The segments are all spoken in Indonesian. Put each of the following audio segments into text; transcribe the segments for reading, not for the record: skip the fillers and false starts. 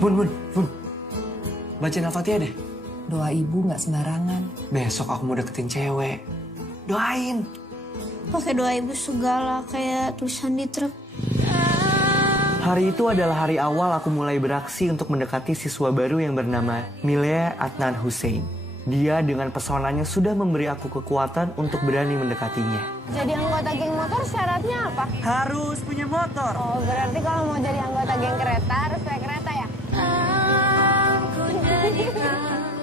Bun. Bacain Al-Fatihah deh. Doa ibu nggak sembarangan. Besok aku mau deketin cewek. Doain. Pakai doa ibu segala kayak tulisan di truk. Hari itu adalah hari awal aku mulai beraksi untuk mendekati siswa baru yang bernama Milea Adnan Hussein. Dia dengan pesonanya sudah memberi aku kekuatan untuk berani mendekatinya. Jadi anggota geng motor syaratnya apa? Harus punya motor. Oh, berarti kalau mau jadi anggota geng kereta harus naik kereta ya?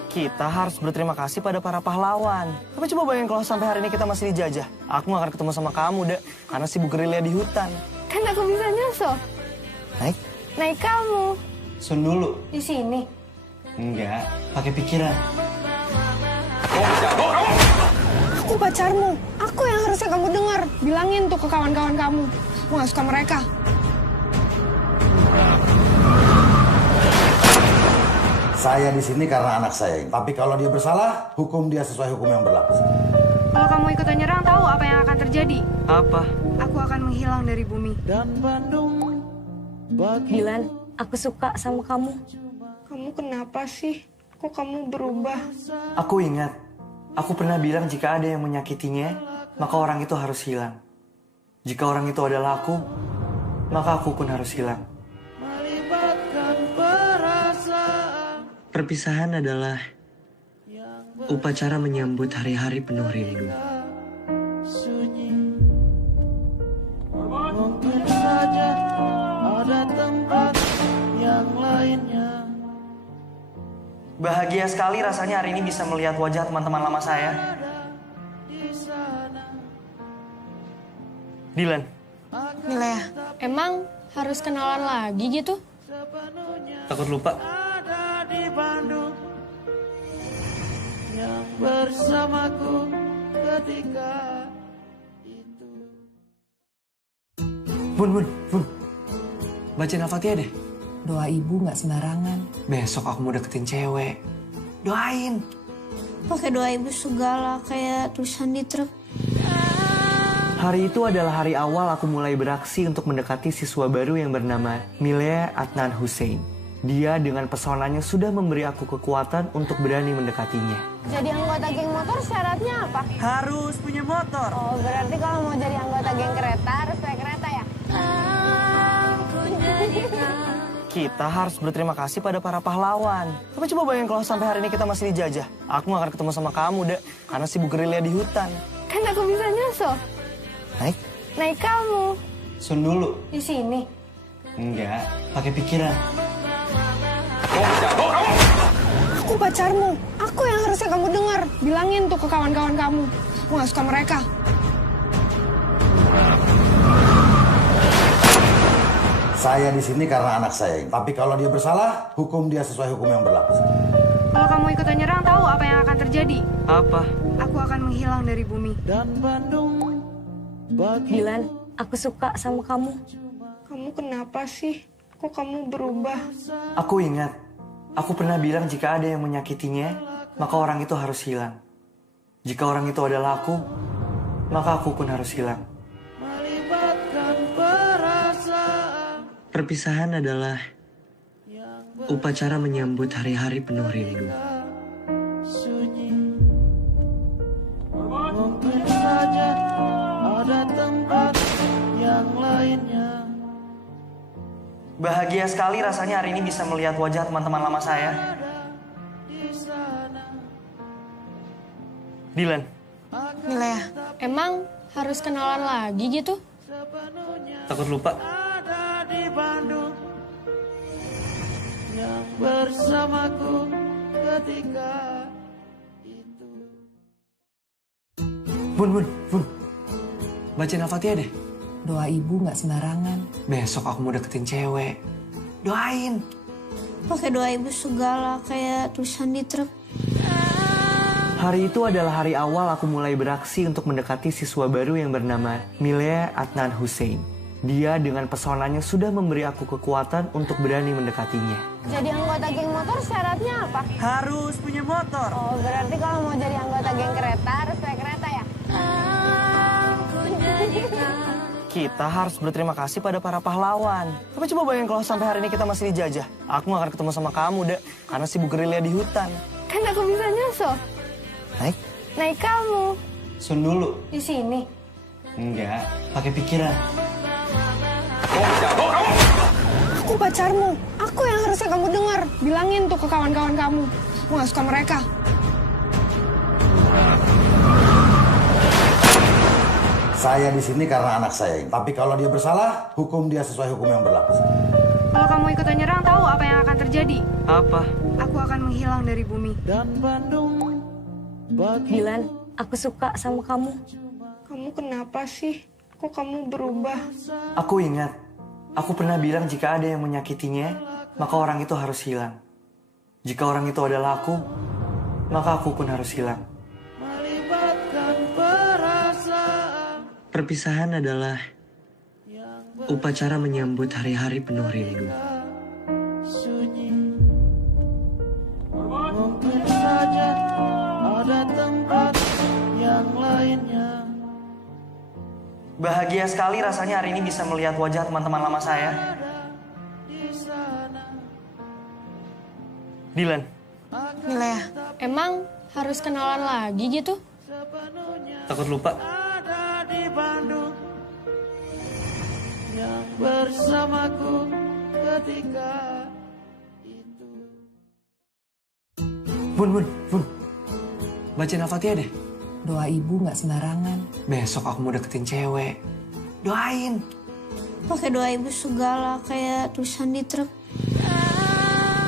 Kita harus berterima kasih pada para pahlawan. Tapi coba bayangin kalau sampai hari ini kita masih dijajah. Aku gak akan ketemu sama kamu, Dek. Karena sibuk gerilya di hutan. Kan aku bisa nyusul. Naik Kamu. Sun dulu. Di sini. Enggak, pakai pikiran. Aku pacarmu. Aku yang harusnya kamu dengar. Bilangin tuh ke kawan-kawan kamu. Aku gak suka mereka. Saya di sini karena anak saya. Tapi kalau dia bersalah, hukum dia sesuai hukum yang berlaku. Kalau kamu ikutan nyerang, tahu apa yang akan terjadi? Apa? Aku akan menghilang dari bumi. Dilan, aku suka sama kamu. Kamu kenapa sih? Kok kamu berubah? Aku ingat, aku pernah bilang jika ada yang menyakitinya, maka orang itu harus hilang. Jika orang itu adalah aku, maka aku pun harus hilang. Perpisahan adalah upacara menyambut hari-hari penuh rindu. Mungkin saja ada tempat yang lainnya. Bahagia sekali rasanya hari ini bisa melihat wajah teman-teman lama saya. Dilan. Milea, emang harus kenalan lagi gitu? Takut lupa. Ada di Bandung yang bersamaku ketika itu. Bun. Bacain Al-Fatihah deh. Doa ibu nggak sembarangan. Besok aku mau deketin cewek. Doain. Pakai doa ibu segala kayak tulisan di truk. Hari itu adalah hari awal aku mulai beraksi untuk mendekati siswa baru yang bernama Milea Adnan Hussein. Dia dengan pesonanya sudah memberi aku kekuatan untuk berani mendekatinya. Jadi anggota geng motor syaratnya apa? Harus punya motor. Oh, berarti kalau mau jadi anggota geng kereta harus naik kereta ya? Kita harus berterima kasih pada para pahlawan. Tapi coba bayangin kalau sampai hari ini kita masih dijajah. Aku gak akan ketemu sama kamu, Dek. Karena sibuk gerilya di hutan. Kan aku bisa nyusul. Naik kamu. Sun dulu. Di sini. Enggak, pakai pikiran. Aku pacarmu. Aku yang harusnya kamu dengar. Bilangin tuh ke kawan-kawan kamu. Aku gak suka mereka. Saya di sini karena anak saya. Tapi kalau dia bersalah, hukum dia sesuai hukum yang berlaku. Kalau kamu ikutan nyerang, tahu apa yang akan terjadi? Apa? Aku akan menghilang dari bumi. Dan Bandung Dilan, aku suka sama kamu. Kamu kenapa sih? Kok kamu berubah? Aku ingat, aku pernah bilang jika ada yang menyakitinya, maka orang itu harus hilang. Jika orang itu adalah aku, maka aku pun harus hilang. melibatkan perasaan. Perpisahan adalah upacara menyambut hari-hari penuh rindu. Sunyi. Mungkin saja ada tempat yang lainnya. Bahagia sekali rasanya hari ini bisa melihat wajah teman-teman lama saya. Dilan. Milea, emang harus kenalan lagi gitu? Takut lupa. Ada di Bandung yang bersamaku ketika itu. Bun. Bacain Al-Fatihah deh. Doa ibu nggak sembarangan. Besok aku mau deketin cewek. Doain. Pakai doa ibu segala kayak tulisan di truk. Hari itu adalah hari awal aku mulai beraksi untuk mendekati siswa baru yang bernama Milea Adnan Hussein. Dia dengan pesonanya sudah memberi aku kekuatan untuk berani mendekatinya. Jadi anggota geng motor syaratnya apa? Harus punya motor. Oh, berarti kalau mau jadi anggota geng kereta harus naik kereta ya? Kita harus berterima kasih pada para pahlawan. Tapi coba bayangin kalau sampai hari ini kita masih dijajah. Aku gak akan ketemu sama kamu, Dek. Karena sibuk gerilya di hutan. Kan aku bisa nyusul. Naik Kamu. Sun dulu. Di sini. Enggak, pakai pikiran. Aku pacarmu. Aku yang harusnya kamu dengar. Bilangin tuh ke kawan-kawan kamu. Aku gak suka mereka. Saya di sini karena anak saya. Tapi kalau dia bersalah, hukum dia sesuai hukum yang berlaku. Kalau kamu ikutan nyerang, tahu apa yang akan terjadi? Apa? Aku akan menghilang dari bumi. Dan Bandung bagi Dilan, aku suka sama kamu. Kamu kenapa sih? Kok kamu berubah? Aku ingat, aku pernah bilang jika ada yang menyakitinya, maka orang itu harus hilang. Jika orang itu adalah aku, maka aku pun harus hilang. melibatkan perasaan Perpisahan adalah upacara menyambut hari-hari penuh rindu. sunyi. Mungkin saja ada tempat yang lainnya. Bahagia sekali rasanya hari ini bisa melihat wajah teman-teman lama saya. Dilan, Milea, emang harus kenalan lagi gitu? takut lupa. Ada di Bandung yang bersamaku ketika itu. Bun. Bacain Al-Fatihah deh. Doa ibu nggak sembarangan. Besok aku mau deketin cewek. Doain. Pakai doa ibu segala kayak tulisan di truk.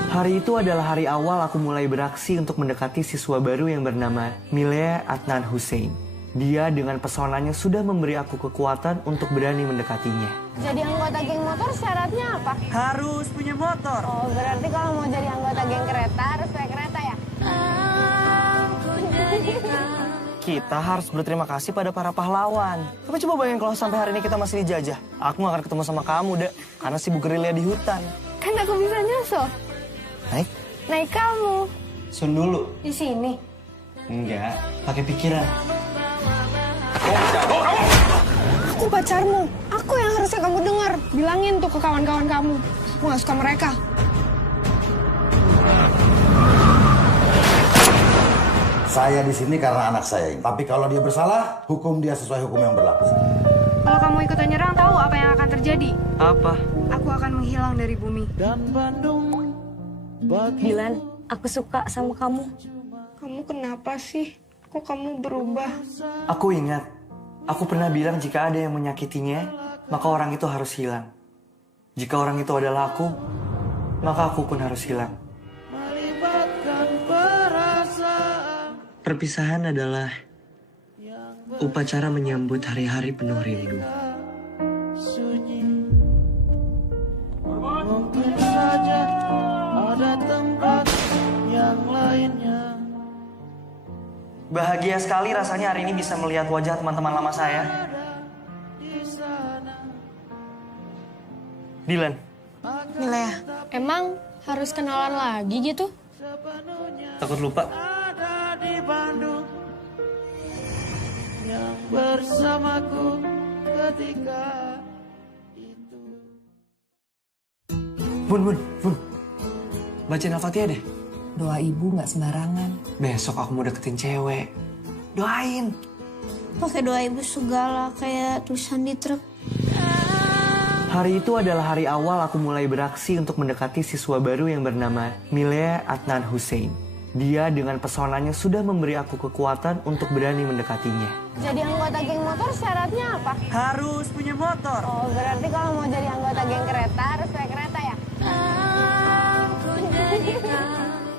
Hari itu adalah hari awal aku mulai beraksi untuk mendekati siswa baru yang bernama Milea Adnan Hussein. Dia dengan pesonanya sudah memberi aku kekuatan untuk berani mendekatinya. Jadi anggota geng motor syaratnya apa? Harus punya motor. Oh, berarti kalau mau jadi anggota geng kereta harus pakai kereta ya? Kita harus berterima kasih pada para pahlawan. Tapi coba bayangin kalau sampai hari ini kita masih dijajah. Aku gak akan ketemu sama kamu, Dek. Karena sibuk gerilya di hutan. Kan aku bisa nyusul. Naik kamu. Sun dulu. Di sini. Enggak, pakai pikiran. Aku pacarmu. Aku yang harusnya kamu dengar. Bilangin tuh ke kawan-kawan kamu. Aku gak suka mereka. Saya di sini karena anak saya. Tapi kalau dia bersalah, hukum dia sesuai hukum yang berlaku. Kalau kamu ikutan nyerang, tahu apa yang akan terjadi? Apa? Aku akan menghilang dari bumi. Dan Bandung bagi Dilan, aku suka sama kamu. Kamu kenapa sih? Kok kamu berubah? Aku ingat, aku pernah bilang jika ada yang menyakitinya, maka orang itu harus hilang. Jika orang itu adalah aku, maka aku pun harus hilang. melibatkan perasaan Perpisahan adalah upacara menyambut hari-hari penuh rindu. sunyi. Mungkin saja ada tempat yang lainnya. Bahagia sekali rasanya hari ini bisa melihat wajah teman-teman lama saya. Dilan, Milea, emang harus kenalan lagi gitu? takut lupa. Ada di Bandung yang bersamaku ketika itu. Bun. Bacain Al-Fatihah deh. Doa ibu nggak sembarangan. Besok aku mau deketin cewek. Doain. Pakai doa ibu segala kayak tulisan di truk. Hari itu adalah hari awal aku mulai beraksi untuk mendekati siswa baru yang bernama Milea Adnan Hussein. Dia dengan pesonanya sudah memberi aku kekuatan untuk berani mendekatinya. Jadi anggota geng motor syaratnya apa? Harus punya motor. Oh, berarti kalau mau jadi anggota geng kereta harus pakai kereta ya?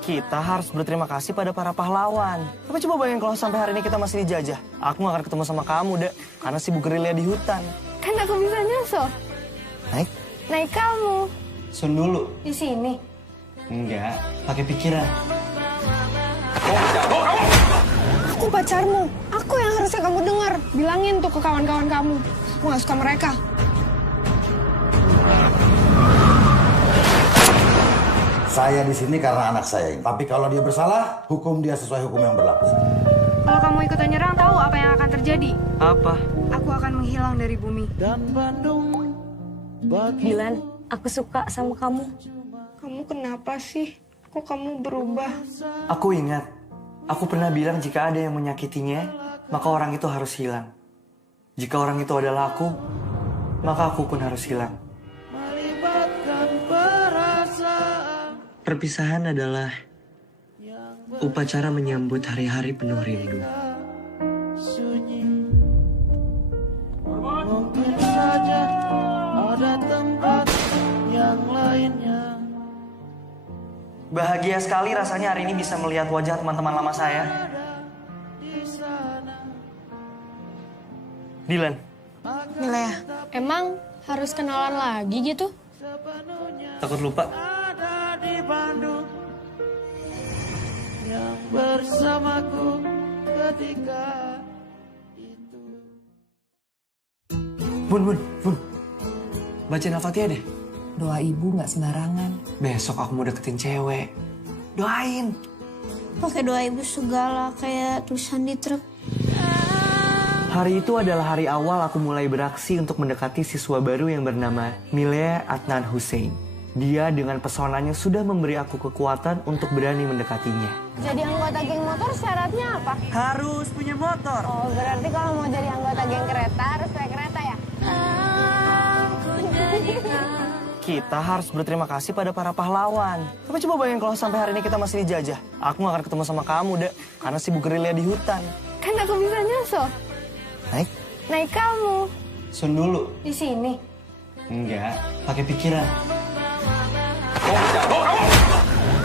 Kita harus berterima kasih pada para pahlawan. Tapi coba bayangin kalau sampai hari ini kita masih dijajah. Aku gak akan ketemu sama kamu, Dek. Karena sibuk gerilya di hutan. Kan aku bisa nyusul. Naik kamu. Sun dulu. Di sini. Enggak, pakai pikiran. Aku pacarmu. Aku yang harusnya kamu dengar. Bilangin tuh ke kawan-kawan kamu. Aku gak suka mereka. Saya di sini karena anak saya. Tapi kalau dia bersalah, hukum dia sesuai hukum yang berlaku. Kalau kamu ikutan nyerang, tahu apa yang akan terjadi? Apa? Aku akan menghilang dari bumi. Dan Bandung bagi Dilan, aku suka sama kamu. Kamu kenapa sih? Kok kamu berubah? Aku ingat, aku pernah bilang jika ada yang menyakitinya, maka orang itu harus hilang. Jika orang itu adalah aku, maka aku pun harus hilang. melibatkan perasaan Perpisahan adalah upacara menyambut hari-hari penuh rindu. sunyi. Mungkin saja ada tempat yang lainnya. Bahagia sekali rasanya hari ini bisa melihat wajah teman-teman lama saya. Dilan, Milea, emang harus kenalan lagi gitu? takut lupa. Ada di Bandung yang bersamaku ketika itu. Bun. Bacain Al-Fatihah deh. Doa ibu nggak sembarangan. Besok aku mau deketin cewek. Doain. Pakai doa ibu segala kayak tulisan di truk. Hari itu adalah hari awal aku mulai beraksi untuk mendekati siswa baru yang bernama Milea Adnan Hussein. Dia dengan pesonanya sudah memberi aku kekuatan untuk berani mendekatinya. Jadi anggota geng motor syaratnya apa? Harus punya motor. Oh, berarti kalau mau jadi anggota geng kereta harus naik kereta ya? Kita harus berterima kasih pada para pahlawan. Tapi coba bayangin kalau sampai hari ini kita masih dijajah. Aku gak akan ketemu sama kamu, Dek. Karena sibuk gerilya di hutan. Kan aku bisa nyusul. Naik? Naik kamu. Sun dulu. Di sini. Enggak, pakai pikiran.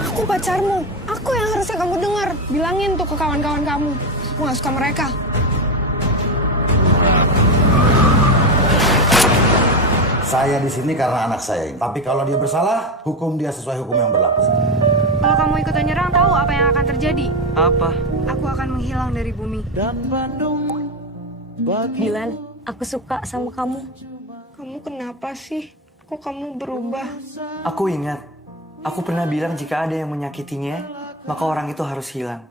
Aku pacarmu. Aku yang harusnya kamu dengar. Bilangin tuh ke kawan-kawan kamu. Aku gak suka mereka. Saya di sini karena anak saya. Tapi kalau dia bersalah, hukum dia sesuai hukum yang berlaku. Kalau kamu ikutan nyerang, tahu apa yang akan terjadi? Apa? Aku akan menghilang dari bumi. Dan Bandung bagi Dilan, aku suka sama kamu. Kamu kenapa sih? Kok kamu berubah? Aku ingat, aku pernah bilang jika ada yang menyakitinya, maka orang itu harus hilang.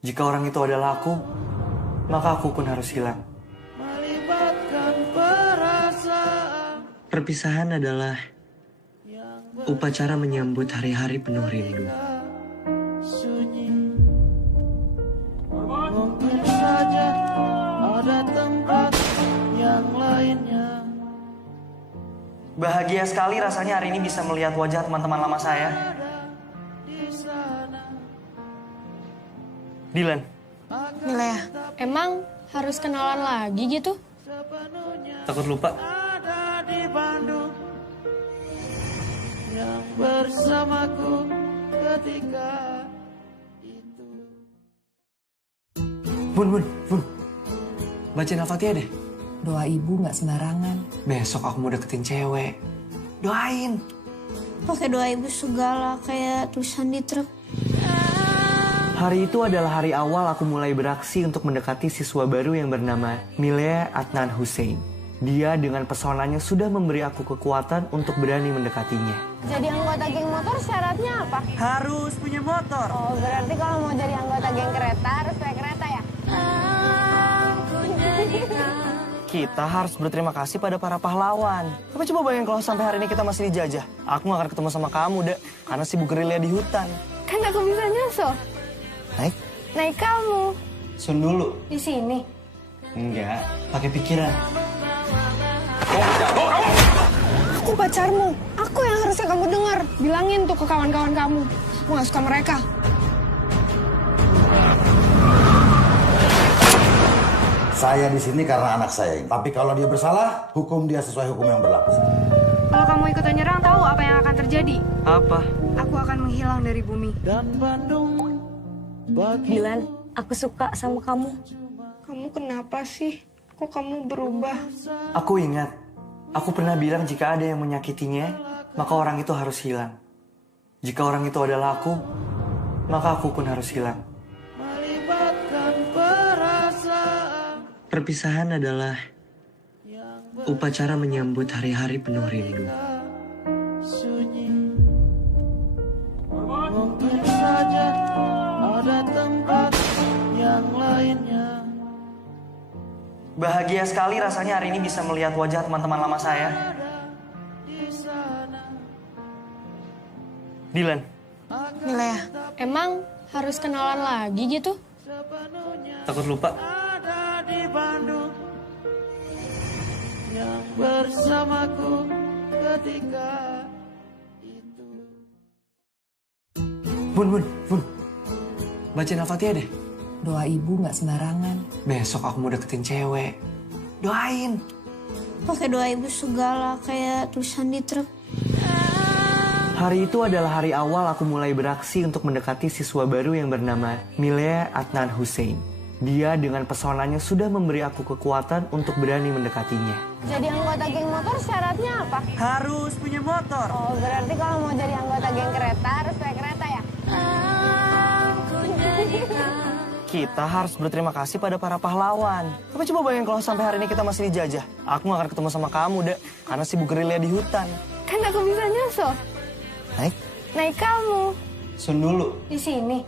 Jika orang itu adalah aku, maka aku pun harus hilang. melibatkan perasaan Perpisahan adalah upacara menyambut hari-hari penuh rindu. sunyi. Mungkin saja ada tempat yang lainnya. Bahagia sekali rasanya hari ini bisa melihat wajah teman-teman lama saya. Dilan, Milea, emang harus kenalan lagi gitu? takut lupa. Ada di Bandung yang bersamaku ketika itu. Bun. Bacain Al-Fatihah deh. Doa ibu nggak sembarangan. Besok aku mau deketin cewek. Doain. Pakai doa ibu segala kayak tulisan di truk. Hari itu adalah hari awal aku mulai beraksi untuk mendekati siswa baru yang bernama Milea Adnan Hussein. Dia dengan pesonanya sudah memberi aku kekuatan untuk berani mendekatinya. Jadi anggota geng motor syaratnya apa? Harus punya motor. Oh, berarti kalau mau jadi anggota geng kereta harus naik kereta ya? Kita harus berterima kasih pada para pahlawan. Tapi coba bayangin kalau sampai hari ini kita masih dijajah. Aku gak akan ketemu sama kamu, Dek. Karena sibuk gerilya di hutan. Kan aku bisa nyusul. Naik? Naik kamu. Sun dulu. Di sini. Enggak, pakai pikiran. Aku pacarmu. Aku yang harusnya kamu dengar. Bilangin tuh ke kawan-kawan kamu. Aku gak suka mereka. Saya di sini karena anak saya. Tapi kalau dia bersalah, hukum dia sesuai hukum yang berlaku. Kalau kamu ikutan nyerang, tahu apa yang akan terjadi? Apa? Aku akan menghilang dari bumi. Dan Bandung bagi Dilan, aku suka sama kamu. Kamu kenapa sih? Kok kamu berubah? Aku ingat, aku pernah bilang jika ada yang menyakitinya, maka orang itu harus hilang. Jika orang itu adalah aku, maka aku pun harus hilang. melibatkan perasaan Perpisahan adalah upacara menyambut hari-hari penuh rindu. sunyi. Mungkin saja ada tempat yang lain. Bahagia sekali rasanya hari ini bisa melihat wajah teman-teman lama saya. Dilan. Milea, emang harus kenalan lagi gitu? Takut lupa. Ada di Bandung yang bersamaku ketika itu. Bun. Bacain Al-Fatihah deh. Doa ibu nggak sembarangan. Besok aku mau deketin cewek. Doain. Pakai doa ibu segala kayak tulisan di truk. Hari itu adalah hari awal aku mulai beraksi untuk mendekati siswa baru yang bernama Milea Adnan Hussein. Dia dengan pesonanya sudah memberi aku kekuatan untuk berani mendekatinya. Jadi anggota geng motor syaratnya apa? Harus punya motor. Oh, berarti kalau mau jadi anggota geng kereta harus naik kereta ya? Kita harus berterima kasih pada para pahlawan. Tapi coba bayangin kalau sampai hari ini kita masih dijajah. Aku gak akan ketemu sama kamu, Dek. Karena sibuk gerilya di hutan. Kan aku bisa nyusul. Naik kamu. Sun dulu. Di sini.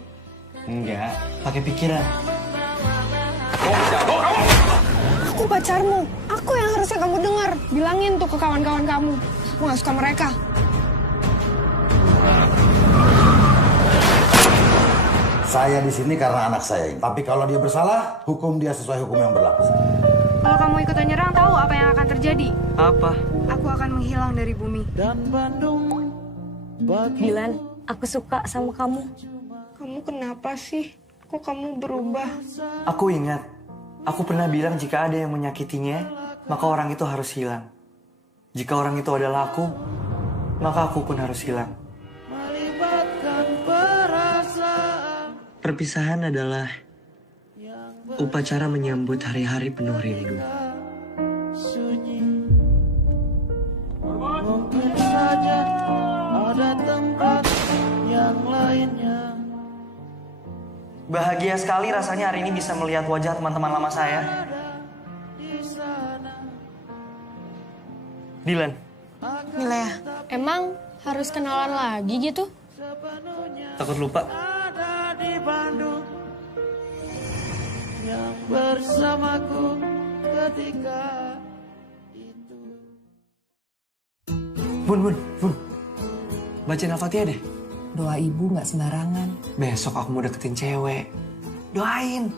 Enggak, pakai pikiran. Aku pacarmu. Aku yang harusnya kamu dengar. Bilangin tuh ke kawan-kawan kamu. Aku gak suka mereka. Saya di sini karena anak saya. Tapi kalau dia bersalah, hukum dia sesuai hukum yang berlaku. Kalau kamu ikutan nyerang, tahu apa yang akan terjadi? Apa? Aku akan menghilang dari bumi. Dan Bandung bagi Dilan, aku suka sama kamu. Kamu kenapa sih? Kok kamu berubah? Aku ingat, aku pernah bilang jika ada yang menyakitinya, maka orang itu harus hilang. Jika orang itu adalah aku, maka aku pun harus hilang. melibatkan perasaan Perpisahan adalah upacara menyambut hari-hari penuh rindu. sunyi. Mungkin saja ada tempat yang lainnya. Bahagia sekali rasanya hari ini bisa melihat wajah teman-teman lama saya. Dilan. Milea, emang harus kenalan lagi gitu? Takut lupa. Ada di Bandung yang bersamaku ketika itu. Bun. Bacain Al-Fatihah deh. Doa ibu nggak sembarangan. Besok aku mau deketin cewek. Doain.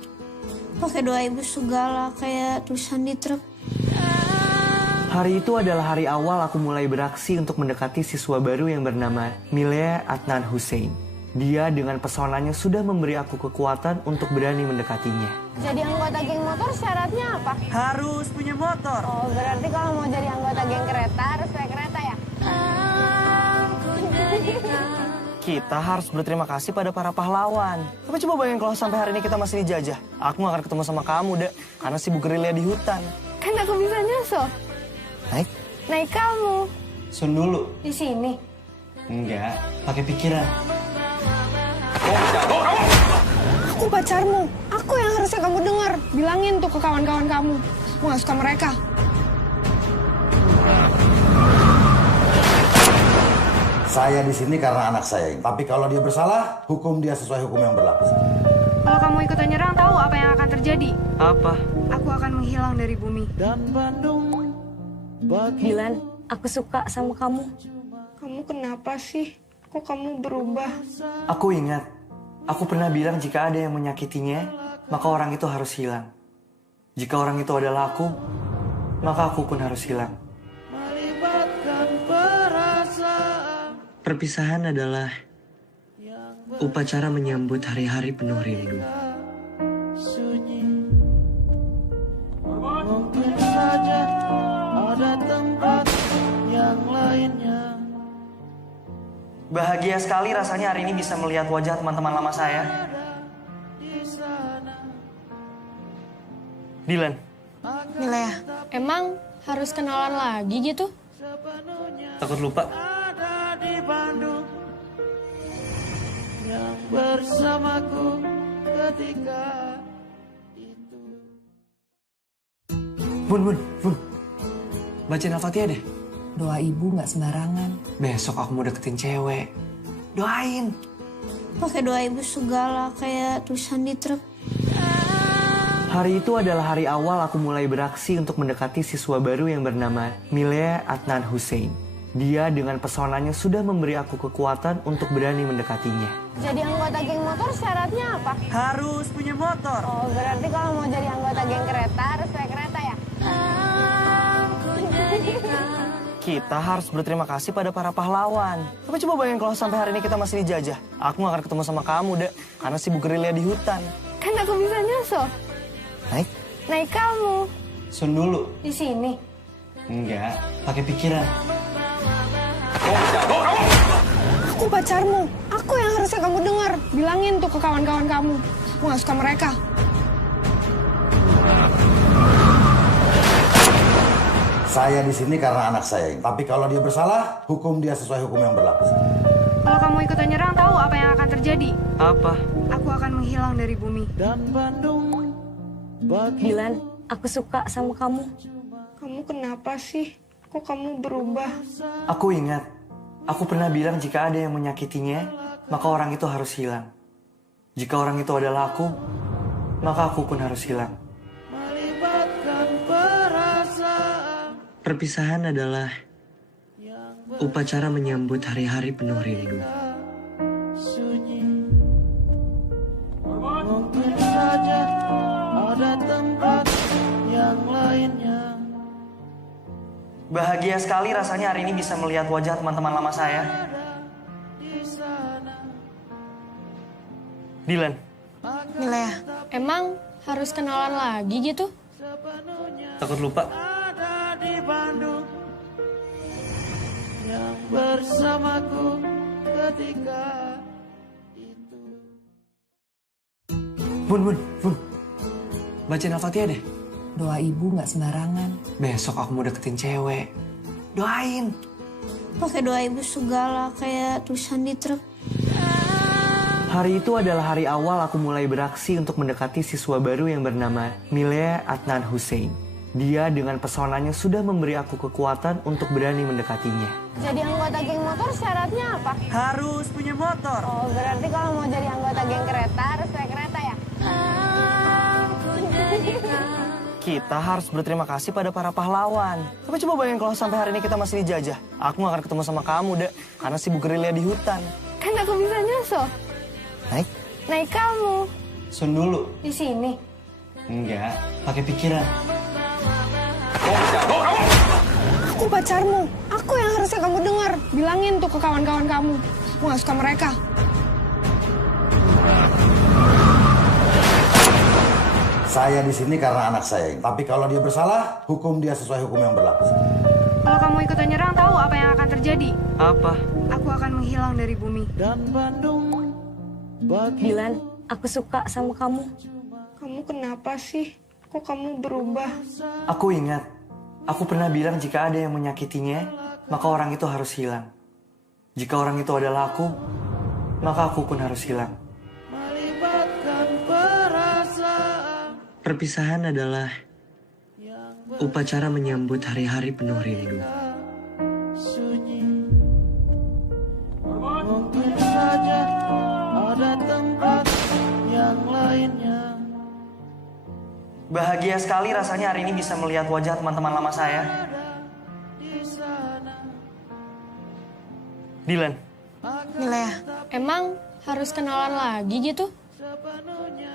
Pakai doa ibu segala kayak tulisan di truk. Hari itu adalah hari awal aku mulai beraksi untuk mendekati siswa baru yang bernama Milea Adnan Hussein. Dia dengan pesonanya sudah memberi aku kekuatan untuk berani mendekatinya. Jadi anggota geng motor syaratnya apa? Harus punya motor. Oh, berarti kalau mau jadi anggota geng kereta harus naik kereta ya? Kita harus berterima kasih pada para pahlawan. Tapi coba bayangin kalau sampai hari ini kita masih dijajah. Aku gak akan ketemu sama kamu, Dek. Karena sibuk gerilya di hutan. Kan aku bisa nyusul. Naik kamu. Sun dulu. Di sini. Enggak, pakai pikiran. Aku pacarmu. Aku yang harusnya kamu dengar. Bilangin tuh ke kawan-kawan kamu. Aku gak suka mereka. Saya di sini karena anak saya. Tapi kalau dia bersalah, hukum dia sesuai hukum yang berlaku. Kalau kamu ikutan nyerang, tahu apa yang akan terjadi? Apa? Aku akan menghilang dari bumi. Dan Bandung bagi Dilan, aku suka sama kamu. Kamu kenapa sih? Kok kamu berubah? Aku ingat, aku pernah bilang jika ada yang menyakitinya, maka orang itu harus hilang. Jika orang itu adalah aku, maka aku pun harus hilang. melibatkan perasaan Perpisahan adalah upacara menyambut hari-hari penuh rindu. sunyi. Mungkin saja ada tempat yang lainnya. Bahagia sekali rasanya hari ini bisa melihat wajah teman-teman lama saya. Dilan. Milea, emang harus kenalan lagi gitu? Takut lupa. Ada di Bandung yang bersamaku ketika itu. Bun. Bacain Al-Fatihah deh. Doa ibu nggak sembarangan. Besok aku mau deketin cewek. Doain. Pakai doa ibu segala kayak tulisan di truk. Hari itu adalah hari awal aku mulai beraksi untuk mendekati siswa baru yang bernama Milea Adnan Hussein. Dia dengan pesonanya sudah memberi aku kekuatan untuk berani mendekatinya. Jadi anggota geng motor syaratnya apa? Harus punya motor. Oh, berarti kalau mau jadi anggota geng kereta harus naik kereta ya? Kita harus berterima kasih pada para pahlawan. Tapi coba bayangin kalau sampai hari ini kita masih dijajah. Aku gak akan ketemu sama kamu, Dek. Karena sibuk gerilya di hutan. Kan aku bisa nyusul. Naik Kamu. sun dulu. Di sini. Enggak, pakai pikiran. Aku pacarmu. Aku yang harusnya kamu dengar. Bilangin tuh ke kawan-kawan kamu. Aku gak suka mereka. Saya di sini karena anak saya. Tapi kalau dia bersalah, hukum dia sesuai hukum yang berlaku. Kalau kamu ikutan nyerang, tahu apa yang akan terjadi? Apa? Aku akan menghilang dari bumi. Dan Bandung bagi Dilan, aku suka sama kamu. Kamu kenapa sih? Kok kamu berubah? Aku ingat, aku pernah bilang jika ada yang menyakitinya, maka orang itu harus hilang. Jika orang itu adalah aku, maka aku pun harus hilang. melibatkan perasaan Perpisahan adalah upacara menyambut hari-hari penuh rindu. sunyi. Mungkin saja ada tempat yang lainnya. Bahagia sekali rasanya hari ini bisa melihat wajah teman-teman lama saya. Dilan, Milea, emang harus kenalan lagi gitu? takut lupa. Ada di Bandung yang bersamaku ketika itu. Bun. Bacain Al-Fatihah deh. Doa ibu nggak sembarangan. Besok aku mau deketin cewek. Doain. Pakai doa ibu segala kayak tulisan di truk. Hari itu adalah hari awal aku mulai beraksi untuk mendekati siswa baru yang bernama Milea Adnan Hussein. Dia dengan pesonanya sudah memberi aku kekuatan untuk berani mendekatinya. Jadi anggota geng motor syaratnya apa? Harus punya motor. Oh, berarti kalau mau jadi anggota geng kereta harus naik kereta ya? Kita harus berterima kasih pada para pahlawan. Tapi coba bayangin kalau sampai hari ini kita masih dijajah. Aku gak akan ketemu sama kamu, Dek. Karena sibuk gerilya di hutan. Kan aku bisa nyusul. Naik kamu. Sun dulu. Di sini. Enggak, pakai pikiran. Aku pacarmu. Aku yang harusnya kamu dengar. Bilangin tuh ke kawan-kawan kamu. Aku gak suka mereka. Saya di sini karena anak saya. Tapi kalau dia bersalah, hukum dia sesuai hukum yang berlaku. Kalau kamu ikutan nyerang, tahu apa yang akan terjadi? Apa? Aku akan menghilang dari bumi. Dan Bandung bagi Dilan, aku suka sama kamu. Kamu kenapa sih? Kok kamu berubah? Aku ingat, aku pernah bilang jika ada yang menyakitinya, maka orang itu harus hilang. Jika orang itu adalah aku, maka aku pun harus hilang. melibatkan perasaan Perpisahan adalah upacara menyambut hari-hari penuh rindu. sunyi. Mungkin saja ada tempat yang lainnya. Bahagia sekali rasanya hari ini bisa melihat wajah teman-teman lama saya. Dilan, Milea, emang harus kenalan lagi gitu?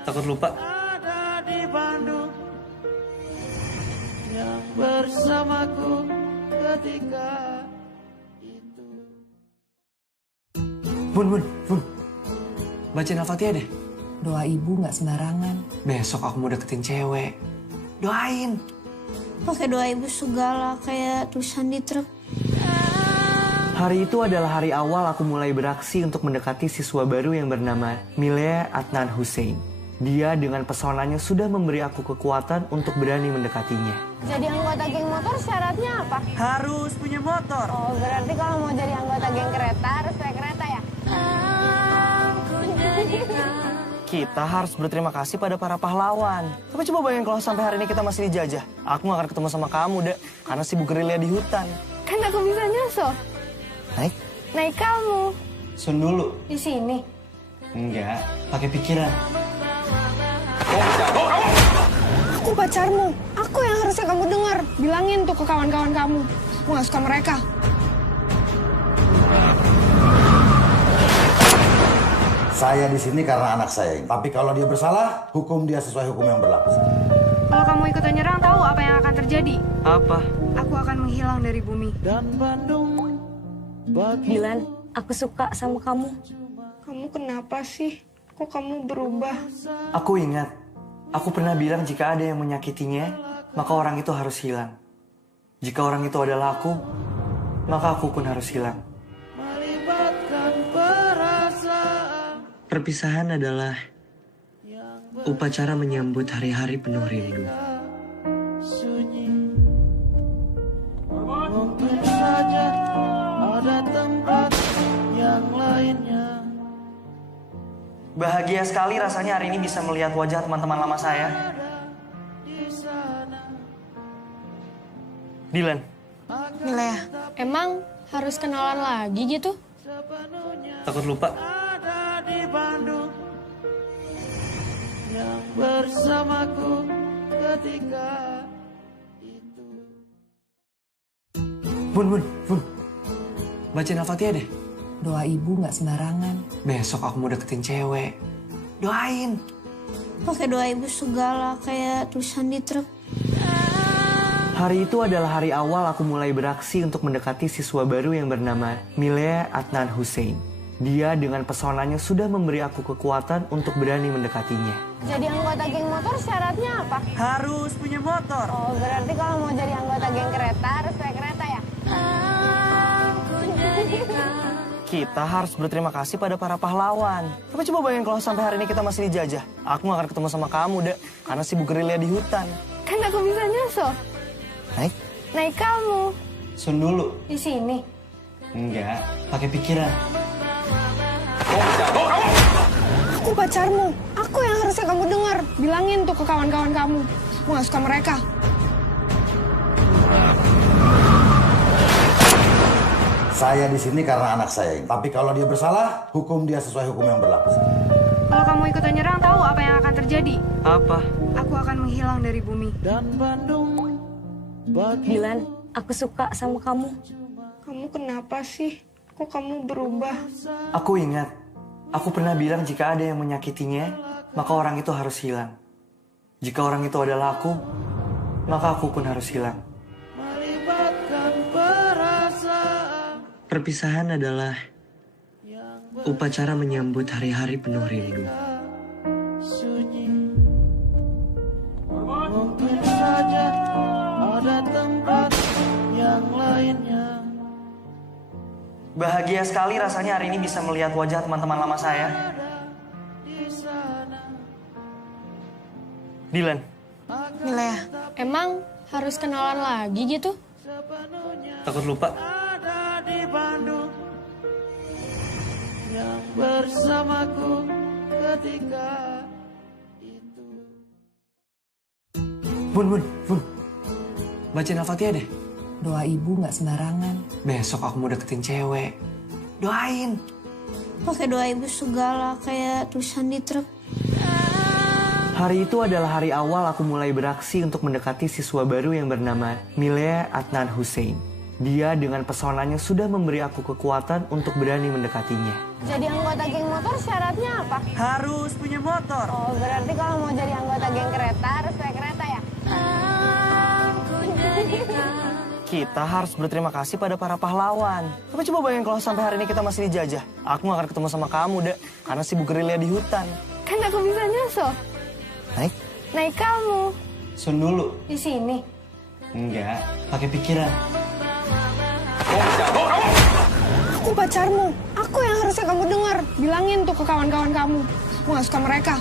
takut lupa. Ada di Bandung yang bersamaku ketika itu. Bun. Bacain Al-Fatihah deh. Doa ibu nggak sembarangan. Besok aku mau deketin cewek. Doain. Pakai doa ibu segala kayak tulisan di truk. Hari itu adalah hari awal aku mulai beraksi untuk mendekati siswa baru yang bernama Milea Adnan Hussein. Dia dengan pesonanya sudah memberi aku kekuatan untuk berani mendekatinya. Jadi anggota geng motor syaratnya apa? Harus punya motor. Oh, berarti kalau mau jadi anggota geng kereta harus naik kereta ya? Kita harus berterima kasih pada para pahlawan. Tapi coba bayangin kalau sampai hari ini kita masih dijajah. Aku gak akan ketemu sama kamu, Dek. Karena sibuk gerilya di hutan. Kan aku bisa nyusul. Naik kamu. Sun dulu. Di sini. Enggak, pakai pikiran. Aku pacarmu. Aku yang harusnya kamu dengar. Bilangin tuh ke kawan-kawan kamu. Aku gak suka mereka. Saya di sini karena anak saya. Tapi kalau dia bersalah, hukum dia sesuai hukum yang berlaku. Kalau kamu ikutan nyerang, tahu apa yang akan terjadi? Apa? Aku akan menghilang dari bumi. Dan Bandung bagi Dilan, aku suka sama kamu. Kamu kenapa sih? Kok kamu berubah? Aku ingat, aku pernah bilang jika ada yang menyakitinya, maka orang itu harus hilang. Jika orang itu adalah aku, maka aku pun harus hilang. melibatkan perasaan Perpisahan adalah upacara menyambut hari-hari penuh rindu. sunyi. Mungkin saja ada tempat yang lainnya. Bahagia sekali rasanya hari ini bisa melihat wajah teman-teman lama saya. Dilan, Milea, emang harus kenalan lagi gitu? takut lupa. Ada di Bandung yang bersamaku ketika itu. Bun. Bacain Al-Fatihah deh. Doa ibu nggak sembarangan. Besok aku mau deketin cewek. Doain. Pakai doa ibu segala kayak tulisan di truk. Hari itu adalah hari awal aku mulai beraksi untuk mendekati siswa baru yang bernama Milea Adnan Hussein. Dia dengan pesonanya sudah memberi aku kekuatan untuk berani mendekatinya. Jadi anggota geng motor syaratnya apa? Harus punya motor. Oh, berarti kalau mau jadi anggota geng kereta harus naik kereta ya? Kita harus berterima kasih pada para pahlawan. Tapi coba bayangin kalau sampai hari ini kita masih dijajah. Aku gak akan ketemu sama kamu, Dek. Karena sibuk gerilya di hutan. Kan aku bisa nyusul. Naik? Naik kamu. Sun dulu. Di sini. Enggak, pakai pikiran. Aku pacarmu. Aku yang harusnya kamu dengar. Bilangin tuh ke kawan-kawan kamu. Aku gak suka mereka. Saya di sini karena anak saya. Tapi kalau dia bersalah, hukum dia sesuai hukum yang berlaku. Kalau kamu ikutan nyerang, tahu apa yang akan terjadi? Apa? Aku akan menghilang dari bumi. Dan Bandung bagi Dilan, aku suka sama kamu. Kamu kenapa sih? Kok kamu berubah? Aku ingat, aku pernah bilang jika ada yang menyakitinya, maka orang itu harus hilang. Jika orang itu adalah aku, maka aku pun harus hilang. melibatkan perasaan Perpisahan adalah upacara menyambut hari-hari penuh rindu. sunyi. Mungkin saja ada tempat yang lainnya. Bahagia sekali rasanya hari ini bisa melihat wajah teman-teman lama saya. Dilan, Milea, emang harus kenalan lagi gitu? takut lupa. Ada di Bandung yang bersamaku ketika itu. Bun. Bacain Al-Fatihah deh. Doa ibu nggak sembarangan. Besok aku mau deketin cewek. Doain. Pakai doa ibu segala kayak tulisan di truk. Hari itu adalah hari awal aku mulai beraksi untuk mendekati siswa baru yang bernama Milea Adnan Hussein. Dia dengan pesonanya sudah memberi aku kekuatan untuk berani mendekatinya. Jadi anggota geng motor syaratnya apa? Harus punya motor. Oh, berarti kalau mau jadi anggota geng kereta harus naik kereta ya? Kita harus berterima kasih pada para pahlawan. Tapi coba bayangin kalau sampai hari ini kita masih dijajah. Aku gak akan ketemu sama kamu, Dek. Karena sibuk gerilya di hutan. Kan aku bisa nyusul. Naik? Naik kamu. Sun dulu. Di sini. Enggak, pakai pikiran. Aku pacarmu. Aku yang harusnya kamu dengar. Bilangin tuh ke kawan-kawan kamu. Aku gak suka mereka.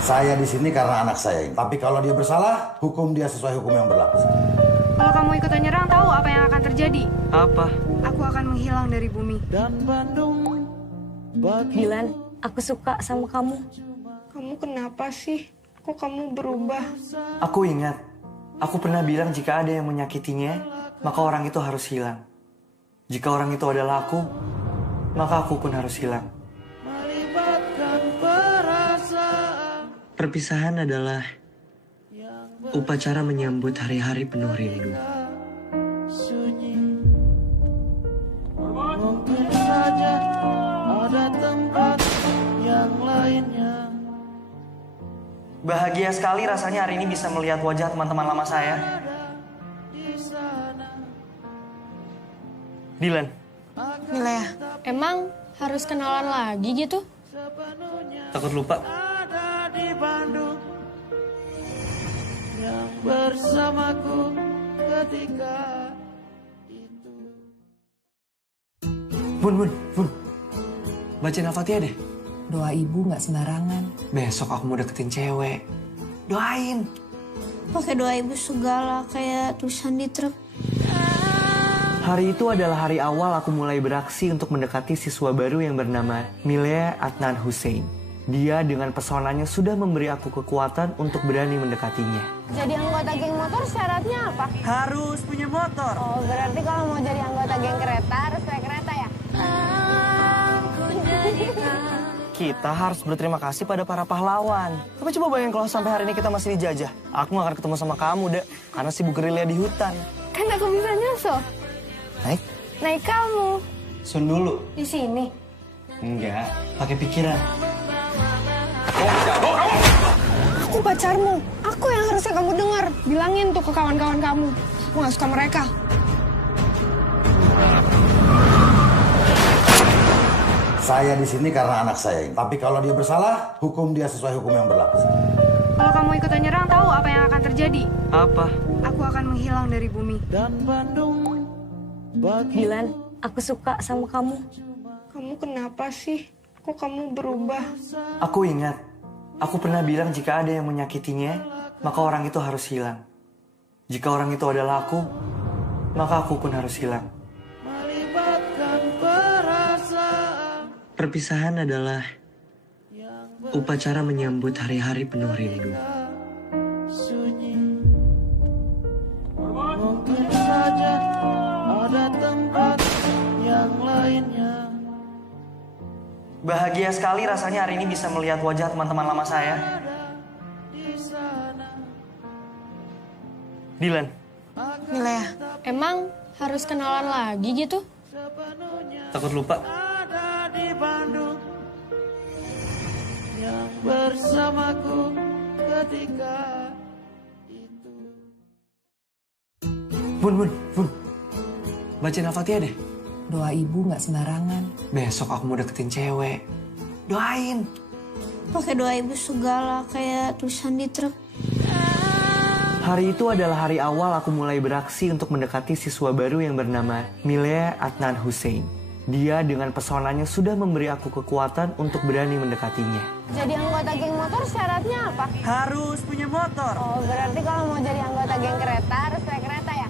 Saya di sini karena anak saya. Tapi kalau dia bersalah, hukum dia sesuai hukum yang berlaku. Kalau kamu ikutan nyerang, tahu apa yang akan terjadi? Apa? Aku akan menghilang dari bumi. Dan Bandung bagi Dilan, aku suka sama kamu. Kamu kenapa sih? Kok kamu berubah? Aku ingat, aku pernah bilang jika ada yang menyakitinya, maka orang itu harus hilang. Jika orang itu adalah aku, maka aku pun harus hilang. melibatkan Perpisahan adalah upacara menyambut hari-hari penuh rindu. sunyi. Mungkin saja ada tempat yang lainnya. Bahagia sekali rasanya hari ini bisa melihat wajah teman-teman lama saya. Dylan, Milea, emang harus kenalan lagi gitu? takut lupa. Ada di Bandung yang bersamaku ketika itu. Bun. Bacain Al-Fatihah deh. Doa ibu nggak sembarangan. Besok aku mau deketin cewek. Doain. Pakai doa ibu segala kayak tulisan di truk. Hari itu adalah hari awal aku mulai beraksi untuk mendekati siswa baru yang bernama Milea Adnan Hussein. Dia dengan pesonanya sudah memberi aku kekuatan untuk berani mendekatinya. Jadi anggota geng motor syaratnya apa? Harus punya motor. Oh, berarti kalau mau jadi anggota geng kereta harus naik kereta ya? Kita harus berterima kasih pada para pahlawan. Tapi coba bayangin kalau sampai hari ini kita masih dijajah. Aku gak akan ketemu sama kamu, Dek. Karena sibuk gerilya di hutan. Kan aku bisa nyusul. Naik kamu. Sun dulu. Di sini. Enggak, pakai pikiran. Aku pacarmu. Aku yang harusnya kamu dengar. Bilangin tuh ke kawan-kawan kamu. Aku gak suka mereka. Saya di sini karena anak saya. Tapi kalau dia bersalah, hukum dia sesuai hukum yang berlaku. Kalau kamu ikutan nyerang, tahu apa yang akan terjadi? Apa? Aku akan menghilang dari bumi. Dan Bandung bagi Dylan, aku suka sama kamu. Kamu kenapa sih? Kok kamu berubah? Aku ingat, aku pernah bilang jika ada yang menyakitinya, maka orang itu harus hilang. Jika orang itu adalah aku, maka aku pun harus hilang. melibatkan perasaan. Perpisahan adalah upacara menyambut hari-hari penuh rindu. Sunyi. Mungkin saja ada tempat yang lainnya. Bahagia sekali rasanya hari ini bisa melihat wajah teman-teman lama saya. Dylan, Milea, emang harus kenalan lagi gitu? takut lupa. Ada di Bandung yang bersamaku ketika itu. Bun. Bacain Al-Fatihah deh. Doa ibu nggak sembarangan. Besok aku mau deketin cewek. Doain. Pakai doa ibu segala kayak tulisan di truk. Hari itu adalah hari awal aku mulai beraksi untuk mendekati siswa baru yang bernama Milea Adnan Hussein. Dia dengan pesonanya sudah memberi aku kekuatan untuk berani mendekatinya. Jadi anggota geng motor syaratnya apa? Harus punya motor. Oh, berarti kalau mau jadi anggota geng kereta harus naik kereta ya?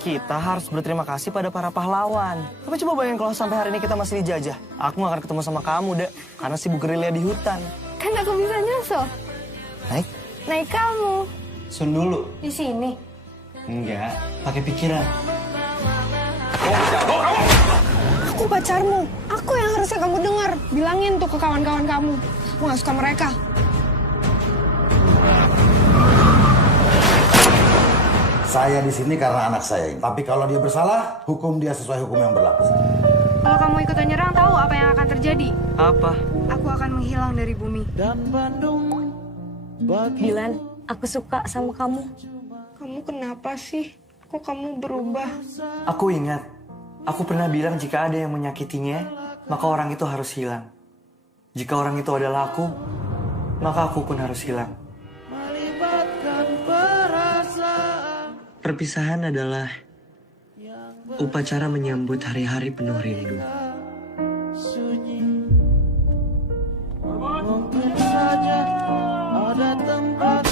Kita harus berterima kasih pada para pahlawan. Tapi coba bayangin kalau sampai hari ini kita masih dijajah. Aku gak akan ketemu sama kamu, Dek. Karena sibuk gerilya di hutan. Kan aku bisa nyusul. Naik kamu. Sun dulu. Di sini. Enggak, pakai pikiran. Aku pacarmu. Aku yang harusnya kamu dengar. Bilangin tuh ke kawan-kawan kamu. Aku gak suka mereka. Saya di sini karena anak saya. Tapi kalau dia bersalah, hukum dia sesuai hukum yang berlaku. Kalau kamu ikutan nyerang, tahu apa yang akan terjadi? Apa? Aku akan menghilang dari bumi. Dan Bandung bagi Dylan, aku suka sama kamu. Kamu kenapa sih? Kok kamu berubah? Aku ingat, aku pernah bilang jika ada yang menyakitinya, maka orang itu harus hilang. Jika orang itu adalah aku, maka aku pun harus hilang. melibatkan perasaan. Perpisahan adalah upacara menyambut hari-hari penuh rindu. Sunyi. Mungkin saja ada tempat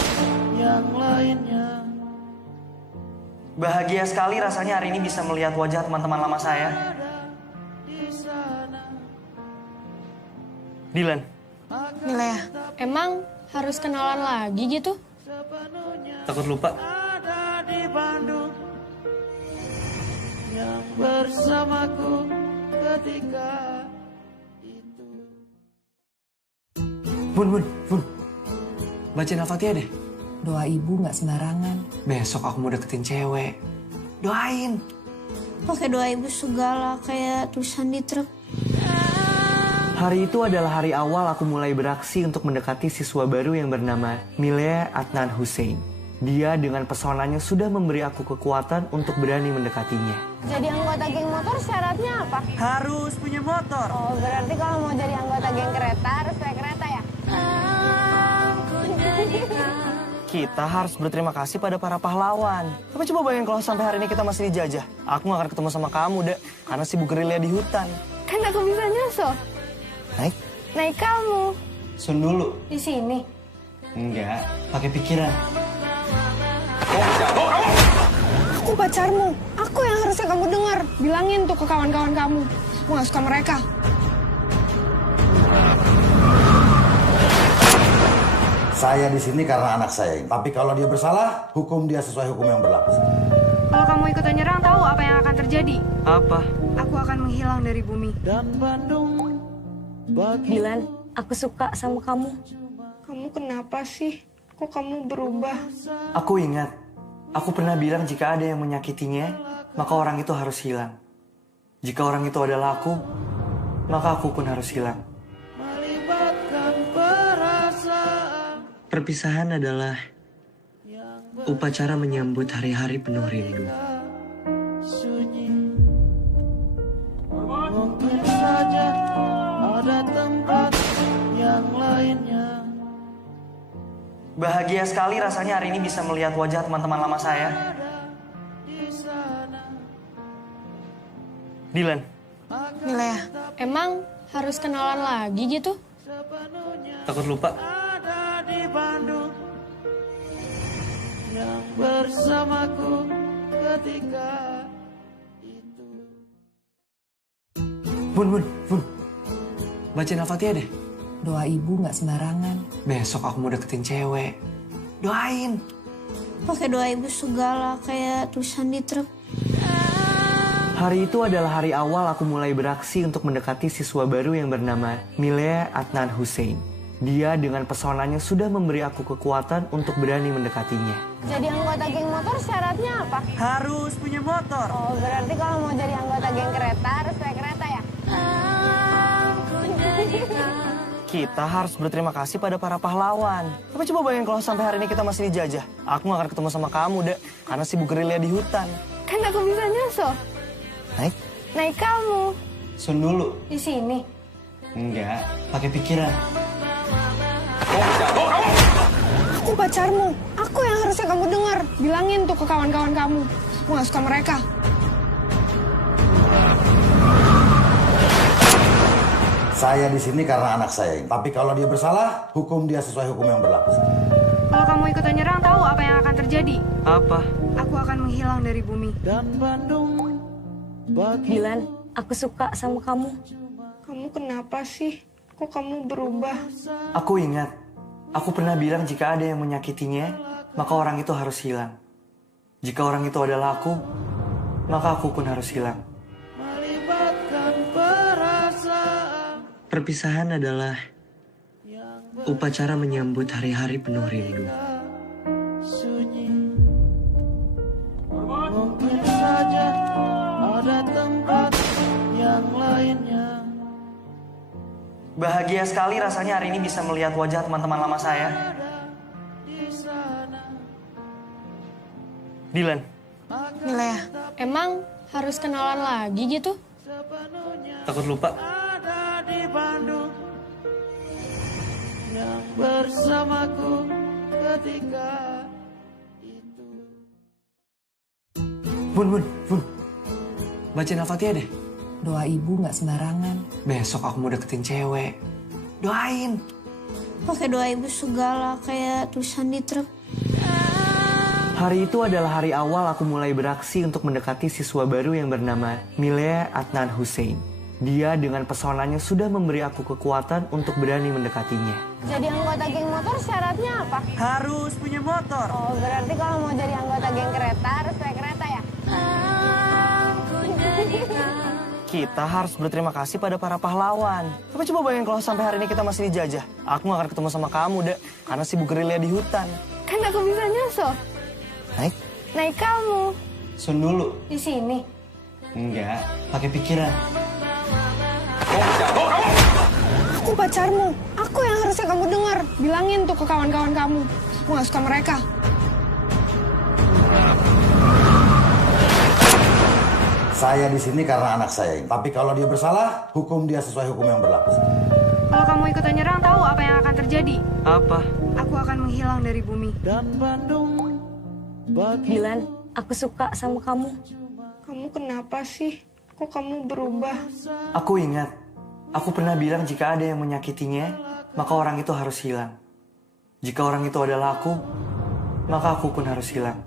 yang lainnya. Bahagia sekali rasanya hari ini bisa melihat wajah teman-teman lama saya. Dylan, Milea, emang harus kenalan lagi gitu? takut lupa. Ada di Bandung yang bersamaku ketika Bun. Bacain Al-Fatihah deh. Doa ibu nggak sembarangan. Besok aku mau deketin cewek. Doain. Pakai doa ibu segala kayak tulisan di truk. Hari itu adalah hari awal aku mulai beraksi untuk mendekati siswa baru yang bernama Milea Adnan Hussein. Dia dengan pesonanya sudah memberi aku kekuatan untuk berani mendekatinya. Jadi anggota geng motor syaratnya apa? Harus punya motor. Oh, berarti kalau mau jadi anggota geng kereta harus naik kereta ya? Kita harus berterima kasih pada para pahlawan. Tapi coba bayangin kalau sampai hari ini kita masih dijajah. Aku gak akan ketemu sama kamu, Dek. Karena sibuk gerilya di hutan. Kan aku bisa nyusul. Naik kamu. Sun dulu. Di sini. Enggak, pakai pikiran. Aku pacarmu. Aku yang harusnya kamu dengar. Bilangin tuh ke kawan-kawan kamu. Aku gak suka mereka. Saya di sini karena anak saya. Tapi kalau dia bersalah, hukum dia sesuai hukum yang berlaku. Kalau kamu ikutan nyerang, tahu apa yang akan terjadi? Apa? Aku akan menghilang dari bumi. Dan Bandung bagi Dilan, aku suka sama kamu. Kamu kenapa sih? Kok kamu berubah? Aku ingat, aku pernah bilang jika ada yang menyakitinya, maka orang itu harus hilang. Jika orang itu adalah aku, maka aku pun harus hilang. melibatkan perasaan Perpisahan adalah upacara menyambut hari-hari penuh rindu. sunyi. Mungkin saja ada tempat yang lainnya. Bahagia sekali rasanya hari ini bisa melihat wajah teman-teman lama saya. Dilan, Milea, emang harus kenalan lagi gitu? takut lupa. Ada di Bandung yang bersamaku ketika itu. Bun. Bacain Al-Fatihah deh. Doa ibu nggak sembarangan. Besok aku mau deketin cewek. Doain. Pakai doa ibu segala kayak tulisan di truk. Hari itu adalah hari awal aku mulai beraksi untuk mendekati siswa baru yang bernama Milea Adnan Hussein. Dia dengan pesonanya sudah memberi aku kekuatan untuk berani mendekatinya. Jadi anggota geng motor syaratnya apa? Harus punya motor. Oh, berarti kalau mau jadi anggota geng kereta harus naik kereta ya? Kita harus berterima kasih pada para pahlawan. Tapi coba bayangin kalau sampai hari ini kita masih dijajah. Aku gak akan ketemu sama kamu, Dek. Karena sibuk gerilya di hutan. Kan aku bisa nyusul. Naik kamu. Sun dulu. Di sini. Enggak, pakai pikiran. Aku pacarmu. Aku yang harusnya kamu dengar. Bilangin tuh ke kawan-kawan kamu. Aku gak suka mereka. Saya di sini karena anak saya. Tapi kalau dia bersalah, hukum dia sesuai hukum yang berlaku. Kalau kamu ikutan nyerang, tahu apa yang akan terjadi? Apa? Aku akan menghilang dari bumi. Dan Bandung bagi Dilan, aku suka sama kamu. Kamu kenapa sih? Kok kamu berubah? Aku ingat, aku pernah bilang jika ada yang menyakitinya, maka orang itu harus hilang. Jika orang itu adalah aku, maka aku pun harus hilang. melibatkan perasaan Perpisahan adalah upacara menyambut hari-hari penuh rindu. sunyi. Mungkin saja ada tempat yang lainnya. Bahagia sekali rasanya hari ini bisa melihat wajah teman-teman lama saya. Dilan, Milea, emang harus kenalan lagi gitu? takut lupa. Ada di Bandung yang bersamaku ketika itu. Bun. Bacain Al-Fatihah deh. Doa ibu nggak sembarangan. Besok aku mau deketin cewek. Doain. Pakai doa ibu segala kayak tulisan di truk. Hari itu adalah hari awal aku mulai beraksi untuk mendekati siswa baru yang bernama Milea Adnan Hussein. Dia dengan pesonanya sudah memberi aku kekuatan untuk berani mendekatinya. Jadi anggota geng motor syaratnya apa? Harus punya motor. Oh, berarti kalau mau jadi anggota geng kereta harus naik kereta ya? Kita harus berterima kasih pada para pahlawan. Tapi coba bayangin kalau sampai hari ini kita masih dijajah. Aku gak akan ketemu sama kamu, Dek. Karena sibuk gerilya di hutan. Kan aku bisa nyusul. Naik? Naik kamu. Sun dulu. Di sini. Enggak, pakai pikiran. Aku pacarmu. Aku yang harusnya kamu dengar. Bilangin tuh ke kawan-kawan kamu. Aku gak suka mereka. Saya di sini karena anak saya. Tapi kalau dia bersalah, hukum dia sesuai hukum yang berlaku. Kalau kamu ikutan nyerang, tahu apa yang akan terjadi? Apa? Aku akan menghilang dari bumi. Dan Bandung bagi Dilan, aku suka sama kamu. Kamu kenapa sih? Kok kamu berubah? Aku ingat, aku pernah bilang jika ada yang menyakitinya, maka orang itu harus hilang. Jika orang itu adalah aku, maka aku pun harus hilang.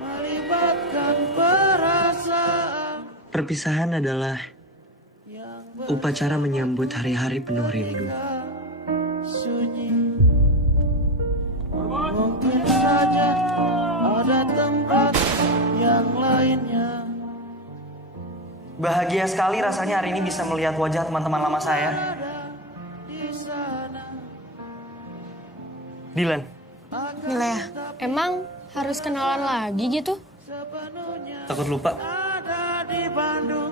melibatkan perasaan Perpisahan adalah upacara menyambut hari-hari penuh rindu. sunyi. Mungkin saja ada tempat yang lainnya. Bahagia sekali rasanya hari ini bisa melihat wajah teman-teman lama saya. Dilan, Milea, emang harus kenalan lagi gitu? takut lupa? Ada di Bandung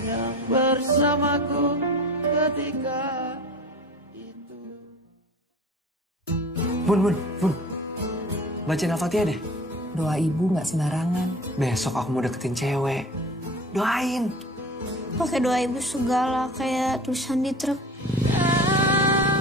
yang bersamaku ketika itu. Bun. Bacain Al-Fatihah deh. Doa ibu nggak sembarangan. Besok aku mau deketin cewek. Doain. Pakai doa ibu segala kayak tulisan di truk.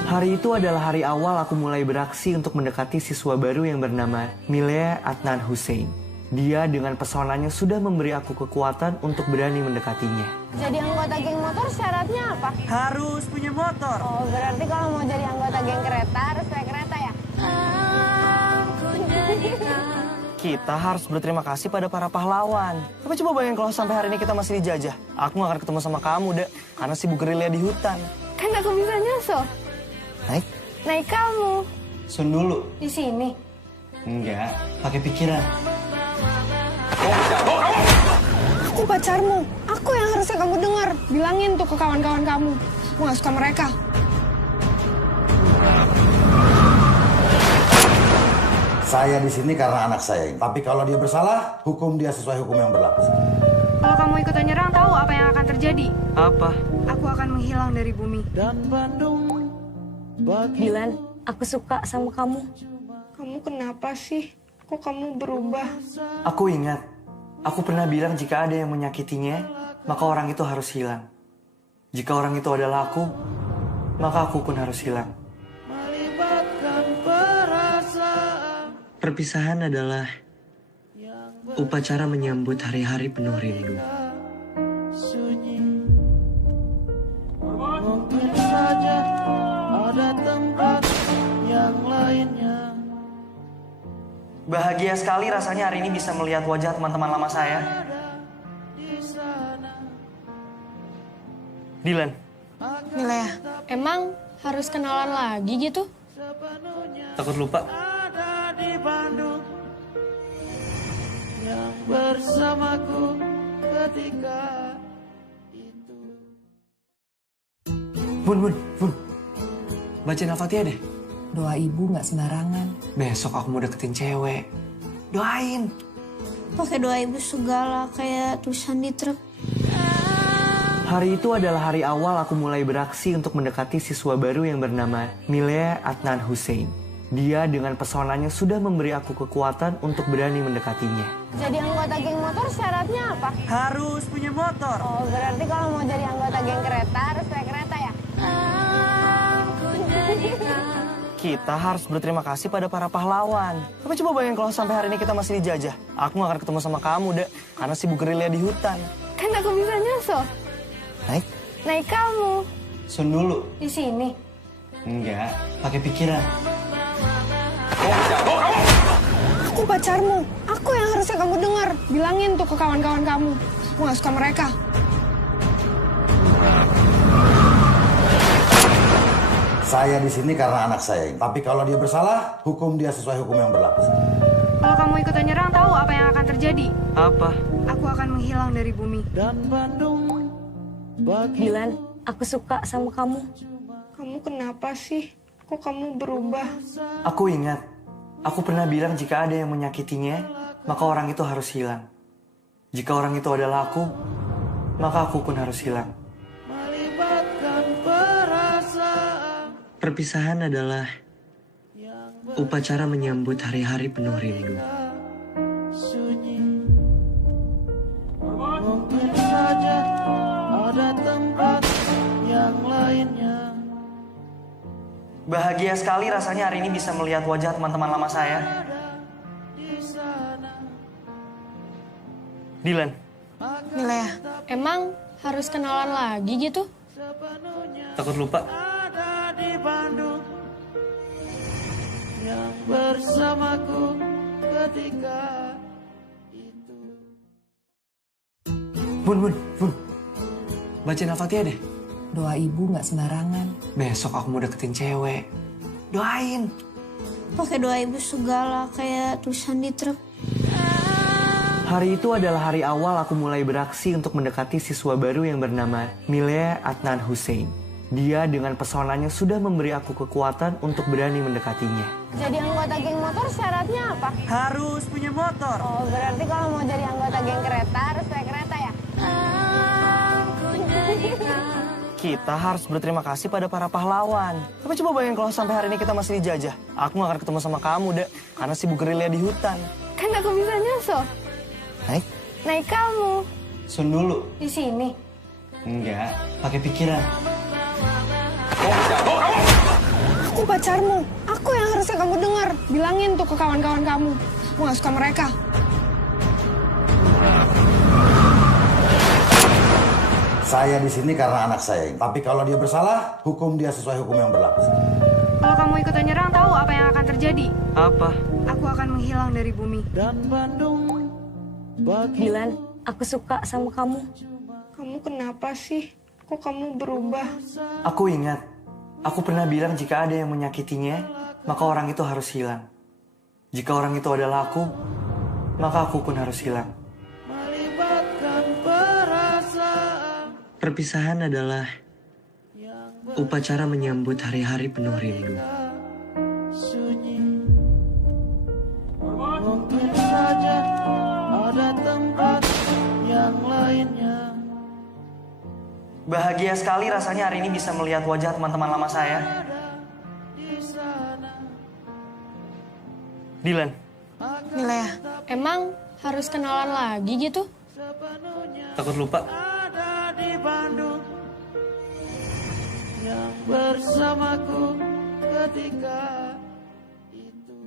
Hari itu adalah hari awal aku mulai beraksi untuk mendekati siswa baru yang bernama Milea Adnan Hussein. Dia dengan pesonanya sudah memberi aku kekuatan untuk berani mendekatinya. Jadi anggota geng motor syaratnya apa? Harus punya motor. Oh, berarti kalau mau jadi anggota geng kereta harus naik kereta ya? Kita harus berterima kasih pada para pahlawan. Tapi coba bayangin kalau sampai hari ini kita masih dijajah. Aku gak akan ketemu sama kamu, Dek. Karena sibuk gerilya di hutan. Kan aku bisa nyusul. Naik? Naik kamu. Sun dulu. Di sini. Enggak, pakai pikiran. Aku pacarmu. Aku yang harusnya kamu dengar. Bilangin tuh ke kawan-kawan kamu. Aku gak suka mereka. Saya di sini karena anak saya. Tapi kalau dia bersalah, hukum dia sesuai hukum yang berlaku. Kalau kamu ikutan nyerang, tahu apa yang akan terjadi? Apa? Aku akan menghilang dari bumi. Dan Bandung bagi Dilan, aku suka sama kamu. Kamu kenapa sih? Kok kamu berubah? Aku ingat, aku pernah bilang jika ada yang menyakitinya, maka orang itu harus hilang. Jika orang itu adalah aku, maka aku pun harus hilang. melibatkan perasaan Perpisahan adalah upacara menyambut hari-hari penuh rindu. sunyi. Mungkin saja ada tempat yang lainnya. Bahagia sekali rasanya hari ini bisa melihat wajah teman-teman lama saya. Dilan, Milea, emang harus kenalan lagi gitu? takut lupa? Ada di Bandung yang bersamaku ketika itu. Bun. Bacain Al-Fatihah deh. Doa ibu nggak sembarangan. Besok aku mau deketin cewek. Doain. Pakai doa ibu segala kayak tulisan di truk. Hari itu adalah hari awal aku mulai beraksi untuk mendekati siswa baru yang bernama Milea Adnan Hussein. Dia dengan pesonanya sudah memberi aku kekuatan untuk berani mendekatinya. Jadi anggota geng motor syaratnya apa? Harus punya motor. Oh, berarti kalau mau jadi anggota geng kereta harus naik kereta ya? Kita harus berterima kasih pada para pahlawan. Tapi coba bayangin kalau sampai hari ini kita masih dijajah. Aku gak akan ketemu sama kamu, Dek. Karena sibuk gerilya di hutan. Kan aku bisa nyusul. Naik? Naik kamu. Sun dulu. Di sini. Enggak, pakai pikiran. Aku pacarmu. Aku yang harusnya kamu dengar. Bilangin tuh ke kawan-kawan kamu. Aku gak suka mereka. Saya di sini karena anak saya. Tapi kalau dia bersalah, hukum dia sesuai hukum yang berlaku. Kalau kamu ikutan nyerang, tahu apa yang akan terjadi? Apa? Aku akan menghilang dari bumi. dan Bandung bagi Dilan, aku suka sama kamu. Kamu kenapa sih? Kok kamu berubah? Aku ingat, aku pernah bilang jika ada yang menyakitinya, maka orang itu harus hilang. Jika orang itu adalah aku, maka aku pun harus hilang. melibatkan perasaan Perpisahan adalah upacara menyambut hari-hari penuh rindu. sunyi. Mungkin saja ada tempat yang lainnya. Bahagia sekali rasanya hari ini bisa melihat wajah teman-teman lama saya. Dilan, Milea, emang harus kenalan lagi gitu? takut lupa? Ada di Bandung yang bersamaku ketika itu. Bun. Bacain Al-Fatihah deh. Doa ibu nggak sembarangan. Besok aku mau deketin cewek. Doain. Pakai doa ibu segala kayak tulisan di truk. Hari itu adalah hari awal aku mulai beraksi untuk mendekati siswa baru yang bernama Milea Adnan Hussein. Dia dengan pesonanya sudah memberi aku kekuatan untuk berani mendekatinya. Jadi anggota geng motor syaratnya apa? Harus punya motor. Oh, berarti kalau mau jadi anggota geng kereta harus naik kereta ya? Kita harus berterima kasih pada para pahlawan. Tapi coba bayangin kalau sampai hari ini kita masih dijajah. Aku gak akan ketemu sama kamu, Dek. Karena sibuk gerilya di hutan. Kan aku bisa nyusul. Naik? Naik kamu. Sun dulu. Di sini. Enggak, pakai pikiran. Aku pacarmu. Aku yang harusnya kamu dengar. Bilangin tuh ke kawan-kawan kamu. Aku gak suka mereka. Saya di sini karena anak saya. Tapi kalau dia bersalah, hukum dia sesuai hukum yang berlaku. Kalau kamu ikut nyerang, tahu apa yang akan terjadi? Apa? Aku akan menghilang dari bumi. Dan Bandung bagi Dilan, aku suka sama kamu. Kamu kenapa sih? Kok kamu berubah? Aku ingat, aku pernah bilang jika ada yang menyakitinya, maka orang itu harus hilang. Jika orang itu adalah aku, maka aku pun harus hilang. melibatkan perasaan Perpisahan adalah upacara menyambut hari-hari penuh rindu. sunyi. Mungkin saja ada tempat yang lainnya. Bahagia sekali rasanya hari ini bisa melihat wajah teman-teman lama saya. Dilan, Milea, emang harus kenalan lagi gitu? takut lupa? Ada di Bandung yang bersamaku ketika itu.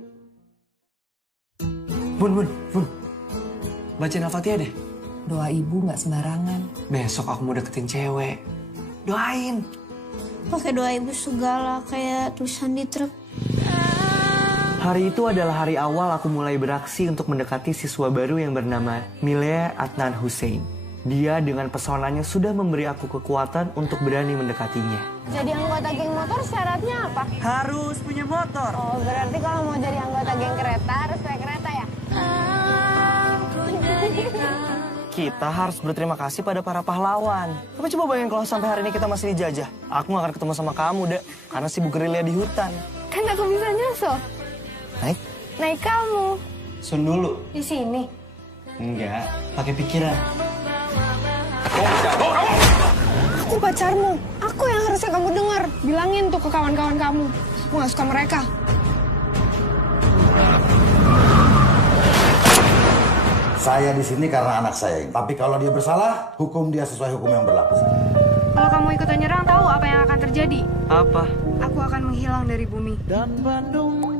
Bun. Bacain Al-Fatihah deh. Doa ibu nggak sembarangan. Besok aku mau deketin cewek. Doain. Pakai doa ibu segala kayak tulisan di truk. Hari itu adalah hari awal aku mulai beraksi untuk mendekati siswa baru yang bernama Milea Adnan Hussein. Dia dengan pesonanya sudah memberi aku kekuatan untuk berani mendekatinya. Jadi anggota geng motor syaratnya apa? Harus punya motor. Oh, berarti kalau mau jadi anggota geng kereta harus naik kereta ya? Kita harus berterima kasih pada para pahlawan. Tapi coba bayangin kalau sampai hari ini kita masih dijajah. Aku gak akan ketemu sama kamu, Dek. Karena sibuk gerilya di hutan. Kan aku bisa nyusul. Naik? Naik kamu. Sun dulu. Di sini. Enggak, pakai pikiran. Aku pacarmu. Aku yang harusnya kamu dengar. Bilangin tuh ke kawan-kawan kamu. Aku gak suka mereka. Saya di sini karena anak saya. Tapi kalau dia bersalah, hukum dia sesuai hukum yang berlaku. Kalau kamu ikut nyerang, tahu apa yang akan terjadi? Apa? Aku akan menghilang dari bumi. Dan Bandung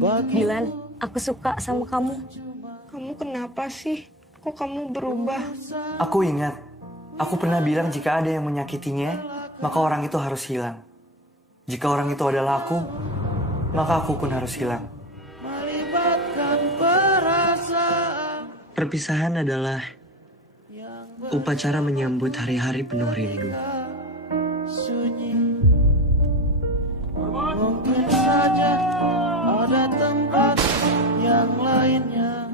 bagi Dilan, aku suka sama kamu. Kamu kenapa sih? Kok kamu berubah? Aku ingat, aku pernah bilang jika ada yang menyakitinya, maka orang itu harus hilang. Jika orang itu adalah aku, maka aku pun harus hilang. melibatkan perasaan Perpisahan adalah upacara menyambut hari-hari penuh rindu. sunyi. Mungkin saja ada tempat yang lainnya.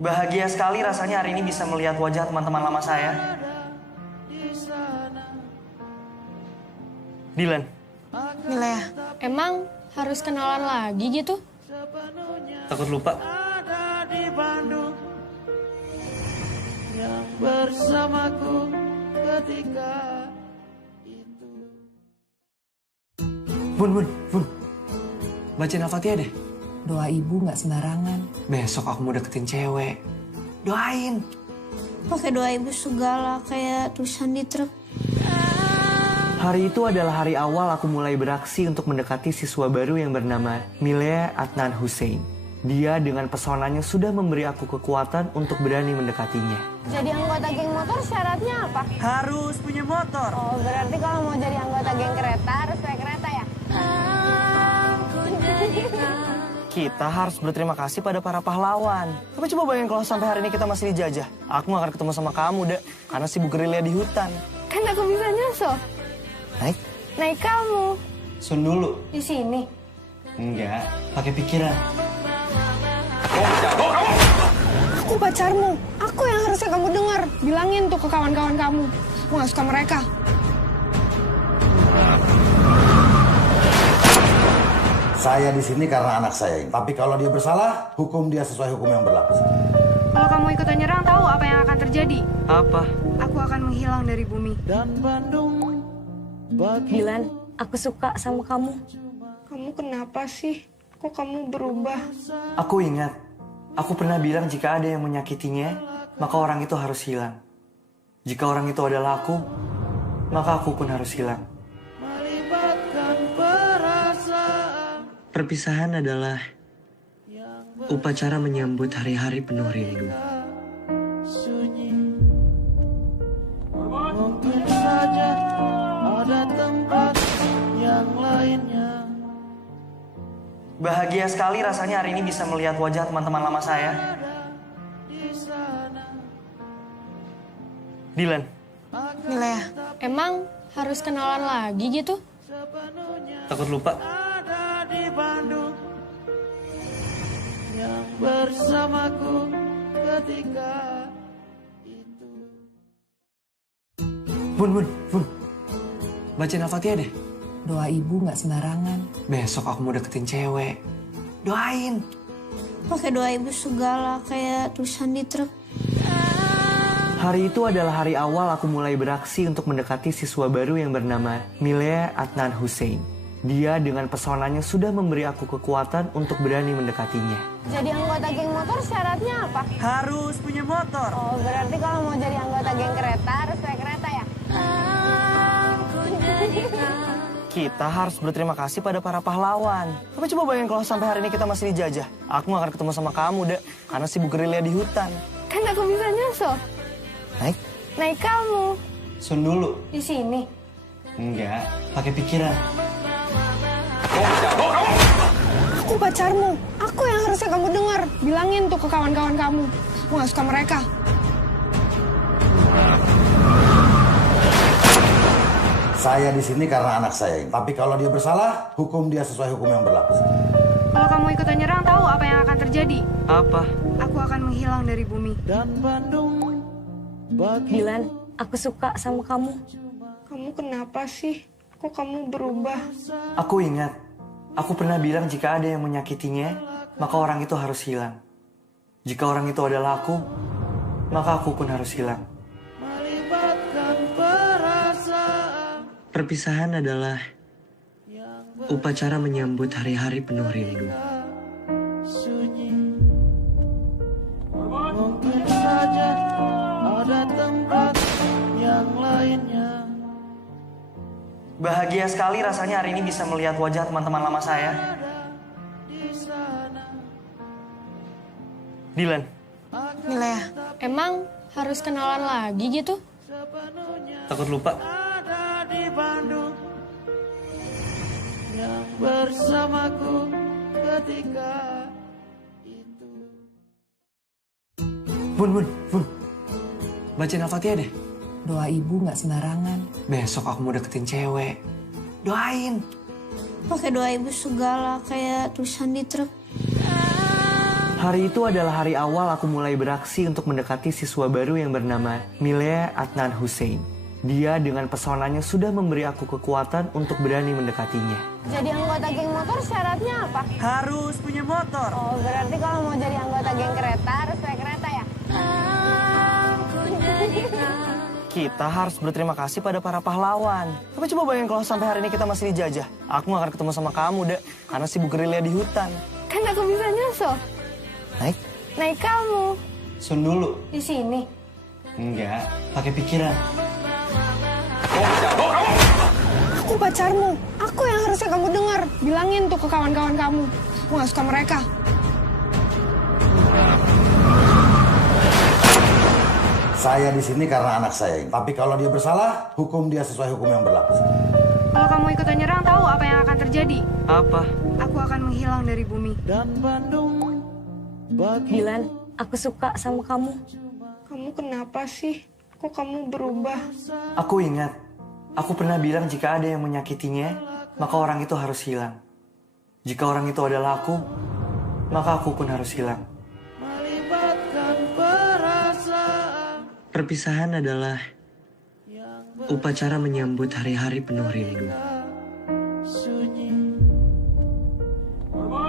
Bahagia sekali rasanya hari ini bisa melihat wajah teman-teman lama saya. Dilan. Milea, emang harus kenalan lagi gitu? Takut lupa? Ada di Bandung yang bersamaku ketika itu. Bun. Bacain Al-Fatihah deh. Doa ibu nggak sembarangan. Besok aku mau deketin cewek. Doain. Pakai doa ibu segala kayak tulisan di truk. Hari itu adalah hari awal aku mulai beraksi untuk mendekati siswa baru yang bernama Milea Adnan Hussein. Dia dengan pesonanya sudah memberi aku kekuatan untuk berani mendekatinya. Jadi anggota geng motor syaratnya apa? Harus punya motor. Oh, berarti kalau mau jadi anggota geng kereta harus naik kereta ya? Kita harus berterima kasih pada para pahlawan. Tapi coba bayangin kalau sampai hari ini kita masih dijajah. Aku gak akan ketemu sama kamu, Dek. Karena sibuk gerilya di hutan. Kan aku bisa nyusul. Naik? Naik kamu. Sun dulu. Di sini. Enggak, pakai pikiran. Aku pacarmu. Aku yang harusnya kamu dengar. Bilangin tuh ke kawan-kawan kamu. Aku gak suka mereka. Saya di sini karena anak saya ini. Tapi kalau dia bersalah, hukum dia sesuai hukum yang berlaku. Kalau kamu ikut nyerang, tahu apa yang akan terjadi? Apa? Aku akan menghilang dari bumi. Dan Bandung bagi Dilan, aku suka sama kamu. Kamu kenapa sih? Kok kamu berubah? Aku ingat, aku pernah bilang jika ada yang menyakitinya, maka orang itu harus hilang. Jika orang itu adalah aku, maka aku pun harus hilang. melibatkan perasaan Perpisahan adalah upacara menyambut hari-hari penuh rindu. sunyi. Mungkin saja ada tempat yang lainnya. Bahagia sekali rasanya hari ini bisa melihat wajah teman-teman lama saya. Dilan. Milea, emang harus kenalan lagi gitu? Takut lupa? Ada di Bandung yang bersamaku ketika itu. Bun. Bacain Al-Fatihah deh. Doa ibu nggak sembarangan. Besok aku mau deketin cewek. Doain. Pakai doa ibu segala kayak tulisan di truk. Hari itu adalah hari awal aku mulai beraksi untuk mendekati siswa baru yang bernama Milea Adnan Hussein. Dia dengan pesonanya sudah memberi aku kekuatan untuk berani mendekatinya. Jadi anggota geng motor syaratnya apa? Harus punya motor. Oh, berarti kalau mau jadi anggota geng kereta harus naik kereta ya? Kita harus berterima kasih pada para pahlawan. Tapi coba bayangin kalau sampai hari ini kita masih dijajah. Aku gak akan ketemu sama kamu, Dek. Karena sibuk gerilya di hutan. Kan aku bisa nyusul. Naik? Naik kamu. Sun dulu. Di sini. Enggak, pakai pikiran. Aku pacarmu. Aku yang harusnya kamu dengar. Bilangin tuh ke kawan-kawan kamu. Aku gak suka mereka. Saya di sini karena anak saya ini. Tapi kalau dia bersalah, hukum dia sesuai hukum yang berlaku. Kalau kamu ikut nyerang, tahu apa yang akan terjadi? Apa? Aku akan menghilang dari bumi. Dan Bandung bagi Dilan, aku suka sama kamu. Kamu kenapa sih? Kok kamu berubah? Aku ingat, aku pernah bilang jika ada yang menyakitinya, maka orang itu harus hilang. Jika orang itu adalah aku, maka aku pun harus hilang. melibatkan perasaan Perpisahan adalah upacara menyambut hari-hari penuh rindu. sunyi. Mungkin saja ada tempat yang lainnya. Bahagia sekali rasanya hari ini bisa melihat wajah teman-teman lama saya. Dilan. Milea, emang harus kenalan lagi gitu? Takut lupa? Ada di Bandung yang bersamaku ketika itu. Bun. Bacain Al-Fatihah deh. Doa ibu nggak sembarangan. Besok aku mau deketin cewek. Doain. Pakai doa ibu segala kayak tulisan di truk. Hari itu adalah hari awal aku mulai beraksi untuk mendekati siswa baru yang bernama Milea Adnan Hussein. Dia dengan pesonanya sudah memberi aku kekuatan untuk berani mendekatinya. Jadi anggota geng motor syaratnya apa? Harus punya motor. Oh, berarti kalau mau jadi anggota geng kereta harus naik kereta ya? Kita harus berterima kasih pada para pahlawan. Tapi coba bayangin kalau sampai hari ini kita masih dijajah. Aku gak akan ketemu sama kamu, Dek. Karena sibuk gerilya di hutan. Kan aku bisa nyusul. Naik? Naik kamu. Sun dulu. Di sini. Enggak, pakai pikiran. Aku pacarmu. Aku yang harusnya kamu dengar. Bilangin tuh ke kawan-kawan kamu. Aku gak suka mereka. Saya di sini karena anak saya. Tapi kalau dia bersalah, hukum dia sesuai hukum yang berlaku. Kalau kamu ikut nyerang, tahu apa yang akan terjadi? Apa? Aku akan menghilang dari bumi. Dan Bandung bagi Dilan, aku suka sama kamu. Kamu kenapa sih? Kok kamu berubah? Aku ingat, aku pernah bilang jika ada yang menyakitinya, maka orang itu harus hilang. Jika orang itu adalah aku, maka aku pun harus hilang. melibatkan perasaan Perpisahan adalah upacara menyambut hari-hari penuh rindu. sunyi.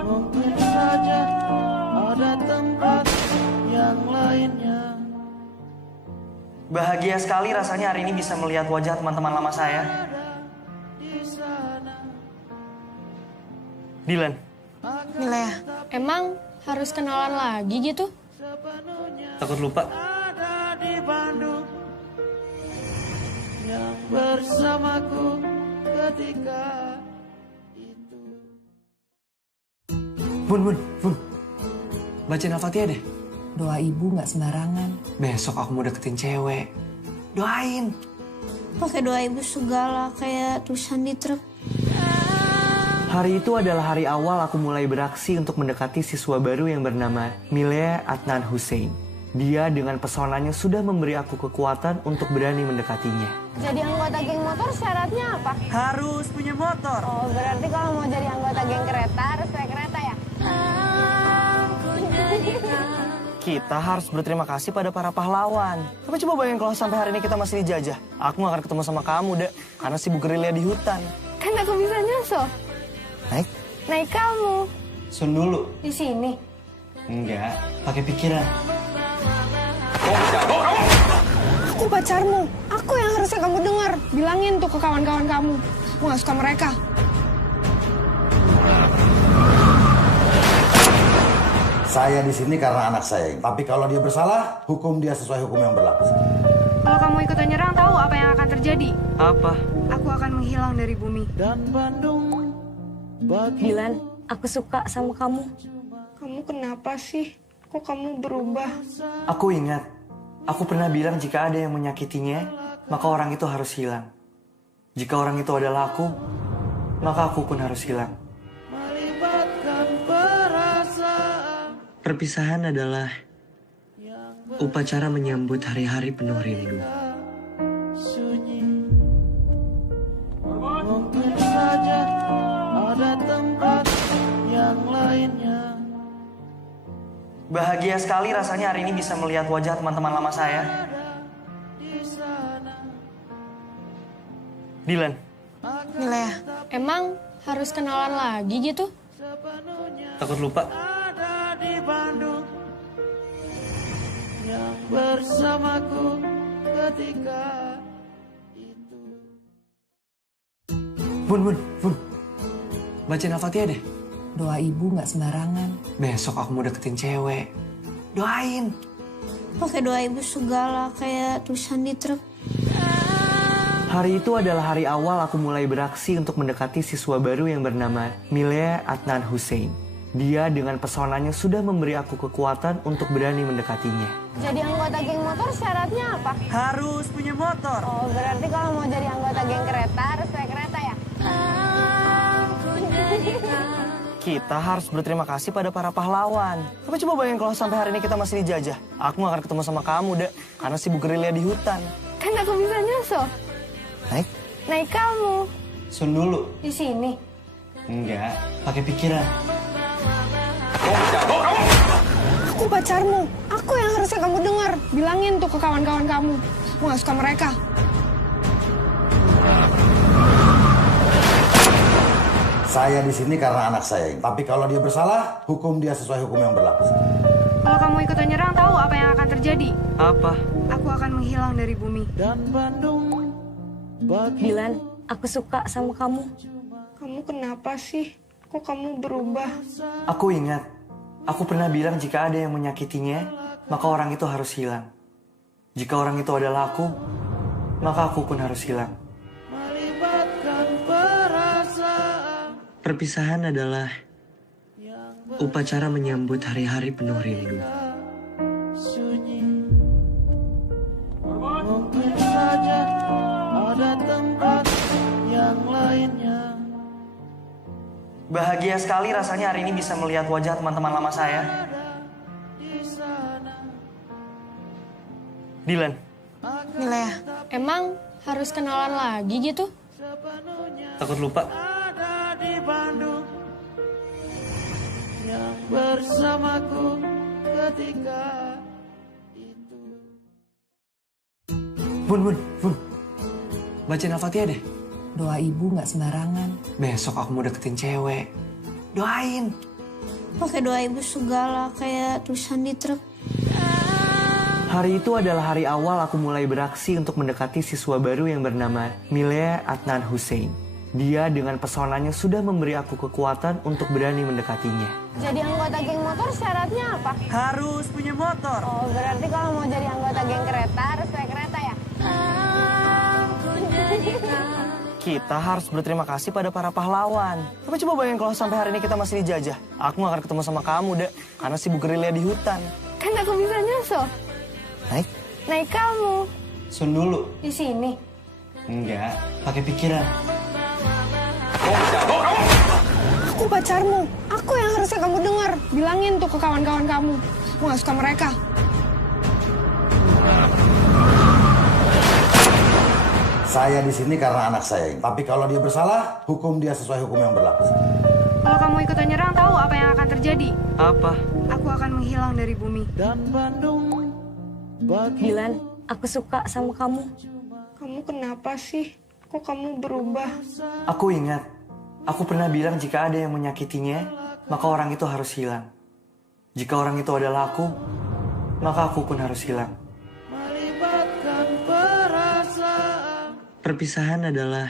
Mungkin saja ada tempat yang lainnya. Bahagia sekali rasanya hari ini bisa melihat wajah teman-teman lama saya. Dilan, Milea, emang harus kenalan lagi gitu? takut lupa. Ada di Bandung yang bersamaku ketika itu. Bun. Bacain Al-Fatihah deh. Doa ibu nggak sembarangan. Besok aku mau deketin cewek. Doain. Pakai doa ibu segala kayak tulisan di truk. Hari itu adalah hari awal aku mulai beraksi untuk mendekati siswa baru yang bernama Milea Adnan Hussein. Dia dengan pesonanya sudah memberi aku kekuatan untuk berani mendekatinya. Jadi anggota geng motor syaratnya apa? Harus punya motor. Oh, berarti kalau mau jadi anggota geng kereta harus naik kereta ya? Kita harus berterima kasih pada para pahlawan. Tapi coba bayangin kalau sampai hari ini kita masih dijajah. Aku gak akan ketemu sama kamu, Dek. Karena sibuk gerilya di hutan. Kan aku bisa nyusul. Naik? Naik kamu. Sun dulu. Di sini. Enggak, pakai pikiran. Aku pacarmu. Aku yang harusnya kamu dengar. Bilangin tuh ke kawan-kawan kamu. Aku gak suka mereka. Saya di sini karena anak saya. Tapi kalau dia bersalah, hukum dia sesuai hukum yang berlaku. Kalau kamu ikut nyerang, tahu apa yang akan terjadi? Apa? Aku akan menghilang dari bumi. Dan Bandung bagi Dilan, aku suka sama kamu. Kamu kenapa sih? Kok kamu berubah? Aku ingat, aku pernah bilang jika ada yang menyakitinya, maka orang itu harus hilang. Jika orang itu adalah aku, maka aku pun harus hilang. melibatkan perasaan Perpisahan adalah upacara menyambut hari-hari penuh rindu. sunyi. Mungkin saja ada tempat yang lainnya. Bahagia sekali rasanya hari ini bisa melihat wajah teman-teman lama saya. Dilan, Milea, emang harus kenalan lagi gitu? takut lupa. Ada di Bandung yang bersamaku ketika itu. Bun. Bacain Al-Fatihah deh. Doa ibu nggak sembarangan. Besok aku mau deketin cewek. Doain. Pakai doa ibu segala kayak tulisan di truk. Hari itu adalah hari awal aku mulai beraksi untuk mendekati siswa baru yang bernama Milea Adnan Hussein. Dia dengan pesonanya sudah memberi aku kekuatan untuk berani mendekatinya. Jadi anggota geng motor syaratnya apa? Harus punya motor. Oh, berarti kalau mau jadi anggota geng kereta harus naik kereta ya? Kita harus berterima kasih pada para pahlawan. Tapi coba bayangin kalau sampai hari ini kita masih dijajah. Aku gak akan ketemu sama kamu, Dek. Karena sibuk gerilya di hutan. Kan aku bisa nyusul. Naik? Naik kamu. Sun dulu. Di sini. Enggak, pakai pikiran. Aku pacarmu. Aku yang harusnya kamu dengar. Bilangin tuh ke kawan-kawan kamu. Aku gak suka mereka. Saya di sini karena anak saya. Tapi kalau dia bersalah, hukum dia sesuai hukum yang berlaku. Kalau kamu ikutan nyerang, tahu apa yang akan terjadi? Apa? Aku akan menghilang dari bumi. Dan Bandung bagi Dilan, aku suka sama kamu. Kamu kenapa sih? Kok kamu berubah? Aku ingat, aku pernah bilang jika ada yang menyakitinya, maka orang itu harus hilang. Jika orang itu adalah aku, maka aku pun harus hilang. melibatkan perasaan Perpisahan adalah upacara menyambut hari-hari penuh rindu. sunyi. Mungkin saja ada tempat yang lainnya. Bahagia sekali rasanya hari ini bisa melihat wajah teman-teman lama saya. Dilan, Milea, emang harus kenalan lagi gitu? takut lupa. Ada di Bandung yang bersamaku ketika itu. Bun. Bacain Al-Fatihah deh. Doa ibu nggak sembarangan. Besok aku mau deketin cewek. Doain. Pakai doa ibu segala kayak tulisan di truk. Hari itu adalah hari awal aku mulai beraksi untuk mendekati siswa baru yang bernama Milea Adnan Hussein. Dia dengan pesonanya sudah memberi aku kekuatan untuk berani mendekatinya. Jadi anggota geng motor syaratnya apa? Harus punya motor. Oh, berarti kalau mau jadi anggota geng kereta harus naik kereta ya? Kita harus berterima kasih pada para pahlawan. Tapi coba bayangin kalau sampai hari ini kita masih dijajah. Aku gak akan ketemu sama kamu, Dek. Karena sibuk gerilya di hutan. Kan aku bisa nyusul. Naik? Naik kamu. Sun dulu. Di sini. Enggak, pakai pikiran. Aku pacarmu. Aku yang harusnya kamu dengar. Bilangin tuh ke kawan-kawan kamu. Aku gak suka mereka. Saya di sini karena anak saya. Tapi kalau dia bersalah, hukum dia sesuai hukum yang berlaku. Kalau kamu ikutan nyerang, tahu apa yang akan terjadi? Apa? Aku akan menghilang dari bumi. Dan Bandung bagi Dilan, aku suka sama kamu. Kamu kenapa sih? Kok kamu berubah? Aku ingat, aku pernah bilang jika ada yang menyakitinya, maka orang itu harus hilang. Jika orang itu adalah aku, maka aku pun harus hilang. melibatkan perasaan Perpisahan adalah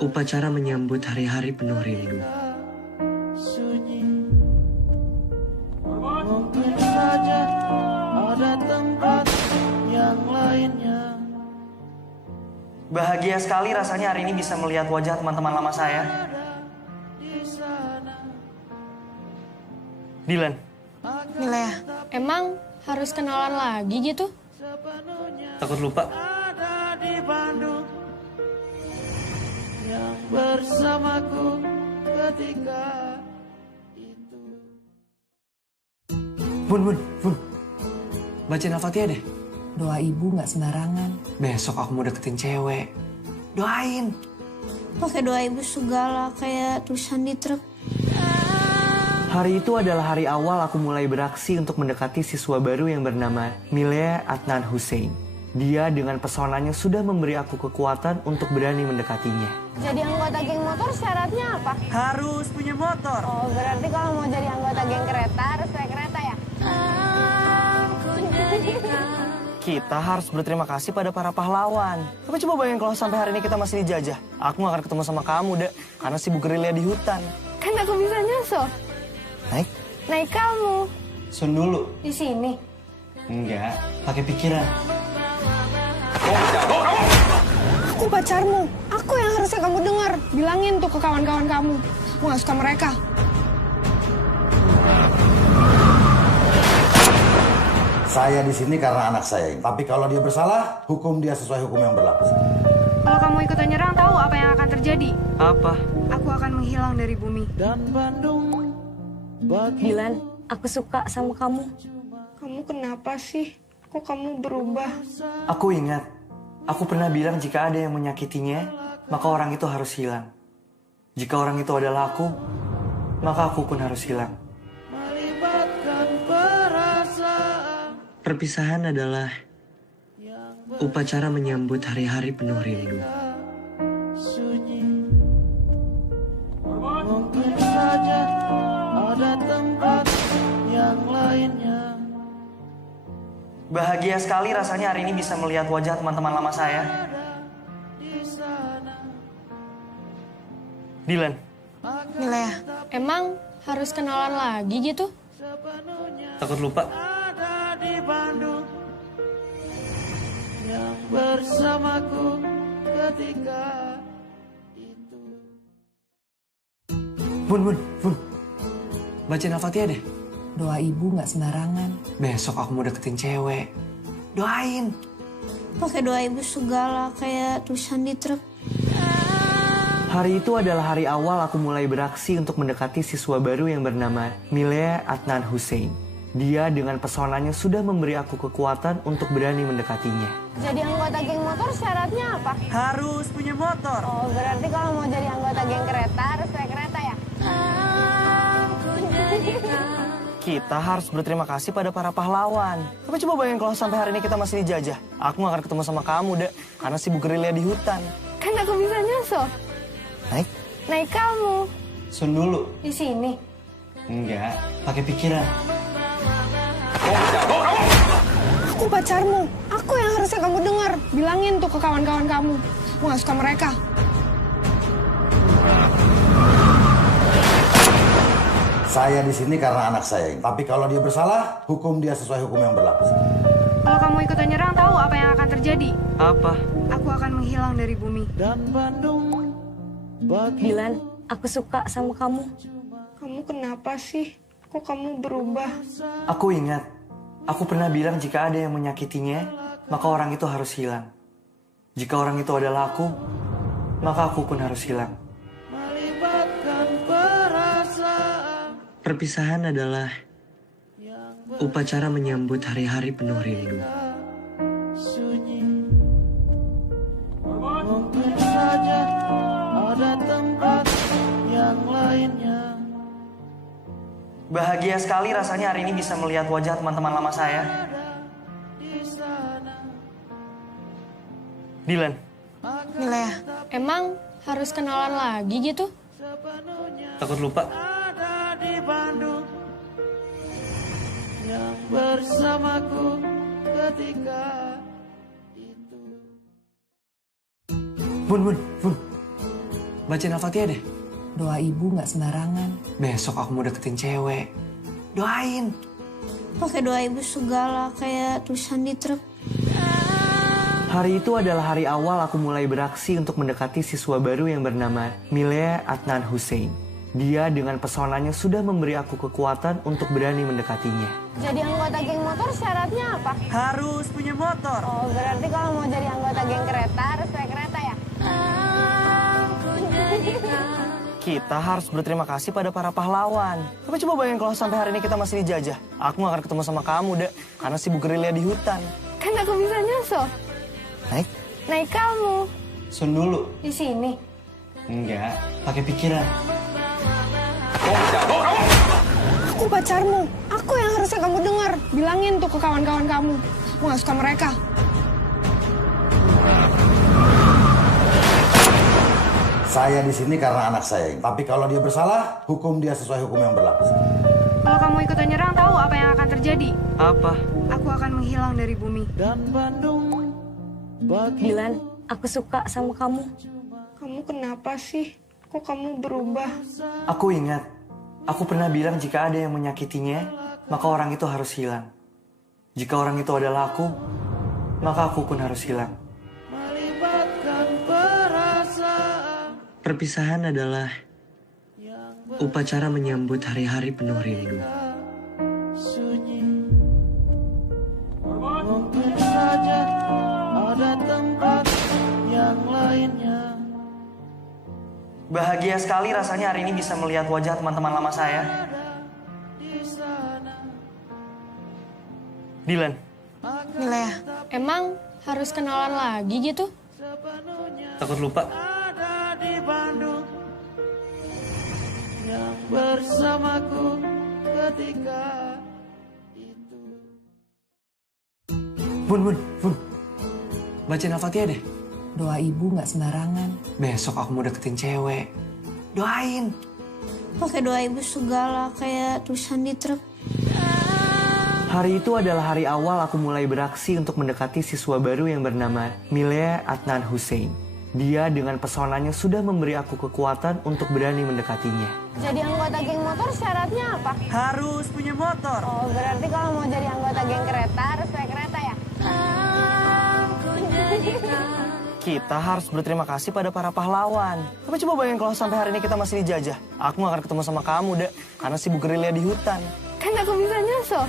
upacara menyambut hari-hari penuh rindu. sunyi. Mungkin saja ada tempat yang lainnya. Bahagia sekali rasanya hari ini bisa melihat wajah teman-teman lama saya. Dilan, Milea, emang harus kenalan lagi gitu? takut lupa. Ada di Bandung yang bersamaku ketika itu. Bun. Bacain Al-Fatihah deh. Doa ibu nggak sembarangan. Besok aku mau deketin cewek. Doain. Pakai doa ibu segala kayak tulisan di truk. Hari itu adalah hari awal aku mulai beraksi untuk mendekati siswa baru yang bernama Milea Adnan Hussein. Dia dengan pesonanya sudah memberi aku kekuatan untuk berani mendekatinya. Jadi anggota geng motor syaratnya apa? Harus punya motor. Oh, berarti kalau mau jadi anggota geng kereta harus naik kereta ya? Kita harus berterima kasih pada para pahlawan. Tapi coba bayangin kalau sampai hari ini kita masih dijajah. Aku gak akan ketemu sama kamu, Dek. Karena sibuk gerilya di hutan. Kan aku bisa nyusul. Naik? Naik kamu. Sun dulu. Di sini. Enggak, pakai pikiran. Aku pacarmu. Aku yang harusnya kamu dengar. Bilangin tuh ke kawan-kawan kamu. Aku gak suka mereka. Saya di sini karena anak saya. Tapi kalau dia bersalah, hukum dia sesuai hukum yang berlaku. Kalau kamu ikutan nyerang, tahu apa yang akan terjadi? Apa? Aku akan menghilang dari bumi. Dan Bandung bagi Dilan, aku suka sama kamu. Kamu kenapa sih? Kok kamu berubah? Aku ingat, aku pernah bilang jika ada yang menyakitinya, maka orang itu harus hilang. Jika orang itu adalah aku, maka aku pun harus hilang. melibatkan Perpisahan adalah upacara menyambut hari-hari penuh rindu. sunyi. Mungkin saja ada tempat yang lainnya. Bahagia sekali rasanya hari ini bisa melihat wajah teman-teman lama saya. Dilan, Milea, Emang harus kenalan lagi gitu? takut lupa. Ada di Bandung yang bersamaku ketika itu. Bun. Bacain Al-Fatihah deh. Doa ibu nggak sembarangan. Besok aku mau deketin cewek. Doain. pakai doa ibu segala kayak tulisan di truk. Hari itu adalah hari awal aku mulai beraksi untuk mendekati siswa baru yang bernama Milea Adnan Hussein. Dia dengan pesonanya sudah memberi aku kekuatan untuk berani mendekatinya. Jadi anggota geng motor syaratnya apa? Harus punya motor. Oh, berarti kalau mau jadi anggota geng kereta harus naik kereta ya? Kita harus berterima kasih pada para pahlawan. Tapi coba bayangin kalau sampai hari ini kita masih dijajah. Aku gak akan ketemu sama kamu, Dek. Karena sibuk gerilya di hutan. Kan aku bisa nyusul. Naik? Naik kamu. Sun dulu. Di sini. Enggak, pakai pikiran. Aku pacarmu. Aku yang harusnya kamu dengar. Bilangin tuh ke kawan-kawan kamu. Aku gak suka mereka. Saya di sini karena anak saya. Tapi kalau dia bersalah, hukum dia sesuai hukum yang berlaku. Kalau kamu ikutan nyerang, tahu apa yang akan terjadi? Apa? Aku akan menghilang dari bumi. Dan Bandung bagi Dilan, aku suka sama kamu. Kamu kenapa sih? Kok kamu berubah? Aku ingat, aku pernah bilang jika ada yang menyakitinya, maka orang itu harus hilang. Jika orang itu adalah aku, maka aku pun harus hilang. melibatkan perasaan. Perpisahan adalah upacara menyambut hari-hari penuh rindu. Sunyi. Mungkin saja ada tempat yang lainnya. Bahagia sekali rasanya hari ini bisa melihat wajah teman-teman lama saya. Dilan, Milea, Emang harus kenalan lagi gitu? takut lupa. Ada di Bandung yang bersamaku ketika itu. Bun. Bacain Al-Fatihah deh. Doa ibu nggak sembarangan. Besok aku mau deketin cewek. Doain. pakai doa ibu segala kayak tulisan di truk. Hari itu adalah hari awal aku mulai beraksi untuk mendekati siswa baru yang bernama Milea Adnan Hussein. Dia dengan pesonanya sudah memberi aku kekuatan untuk berani mendekatinya. Jadi anggota geng motor syaratnya apa? Harus punya motor. Oh, berarti kalau mau jadi anggota geng kereta harus naik kereta ya? Kita harus berterima kasih pada para pahlawan. Tapi coba bayangin kalau sampai hari ini kita masih dijajah. Aku gak akan ketemu sama kamu, Dek. Karena sibuk gerilya di hutan. Kan aku bisa nyusul. Naik? Naik kamu. Sun dulu. Di sini. Enggak, pakai pikiran. Aku pacarmu. Aku yang harusnya kamu dengar. Bilangin tuh ke kawan-kawan kamu. Aku gak suka mereka. Saya di sini karena anak saya. Tapi kalau dia bersalah, hukum dia sesuai hukum yang berlaku. Kalau kamu ikutan nyerang, tahu apa yang akan terjadi? Apa? Aku akan menghilang dari bumi. Dan Bandung bagi Dilan, aku suka sama kamu. Kamu kenapa sih? Kok kamu berubah? Aku ingat, aku pernah bilang jika ada yang menyakitinya, maka orang itu harus hilang. Jika orang itu adalah aku, maka aku pun harus hilang. melibatkan perasaan. Perpisahan adalah upacara menyambut hari-hari penuh rindu. Sunyi. Mungkin saja ada tempat yang lainnya. Bahagia sekali rasanya hari ini bisa melihat wajah teman-teman lama saya. Dilan, Milea, Emang harus kenalan lagi gitu? takut lupa. Ada di Bandung yang bersamaku ketika Bun. Bacain Al-Fatihah deh. Doa ibu nggak sembarangan. Besok aku mau deketin cewek. Doain. Pakai doa ibu segala kayak tulisan di truk. Hari itu adalah hari awal aku mulai beraksi untuk mendekati siswa baru yang bernama Milea Adnan Hussein. Dia dengan pesonanya sudah memberi aku kekuatan untuk berani mendekatinya. Jadi anggota geng motor syaratnya apa? Harus punya motor. Oh, berarti kalau mau jadi anggota geng kereta harus naik kereta ya? Kita harus berterima kasih pada para pahlawan. Tapi coba bayangin kalau sampai hari ini kita masih dijajah. Aku gak akan ketemu sama kamu, Dek. Karena sibuk gerilya di hutan. Kan aku bisa nyusul.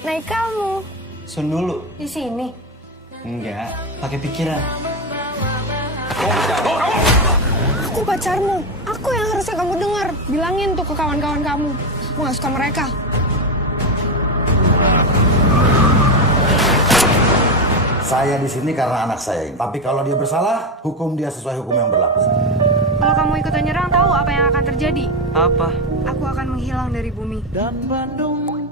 Naik Kamu. Sun dulu. Di sini. Enggak, pakai pikiran. Aku pacarmu. Aku yang harusnya kamu dengar. Bilangin tuh ke kawan-kawan kamu. Aku gak suka mereka. Saya di sini karena anak saya. Tapi kalau dia bersalah, hukum dia sesuai hukum yang berlaku. Kalau kamu ikutan nyerang, tahu apa yang akan terjadi? Apa? Aku akan menghilang dari bumi. Dan Bandung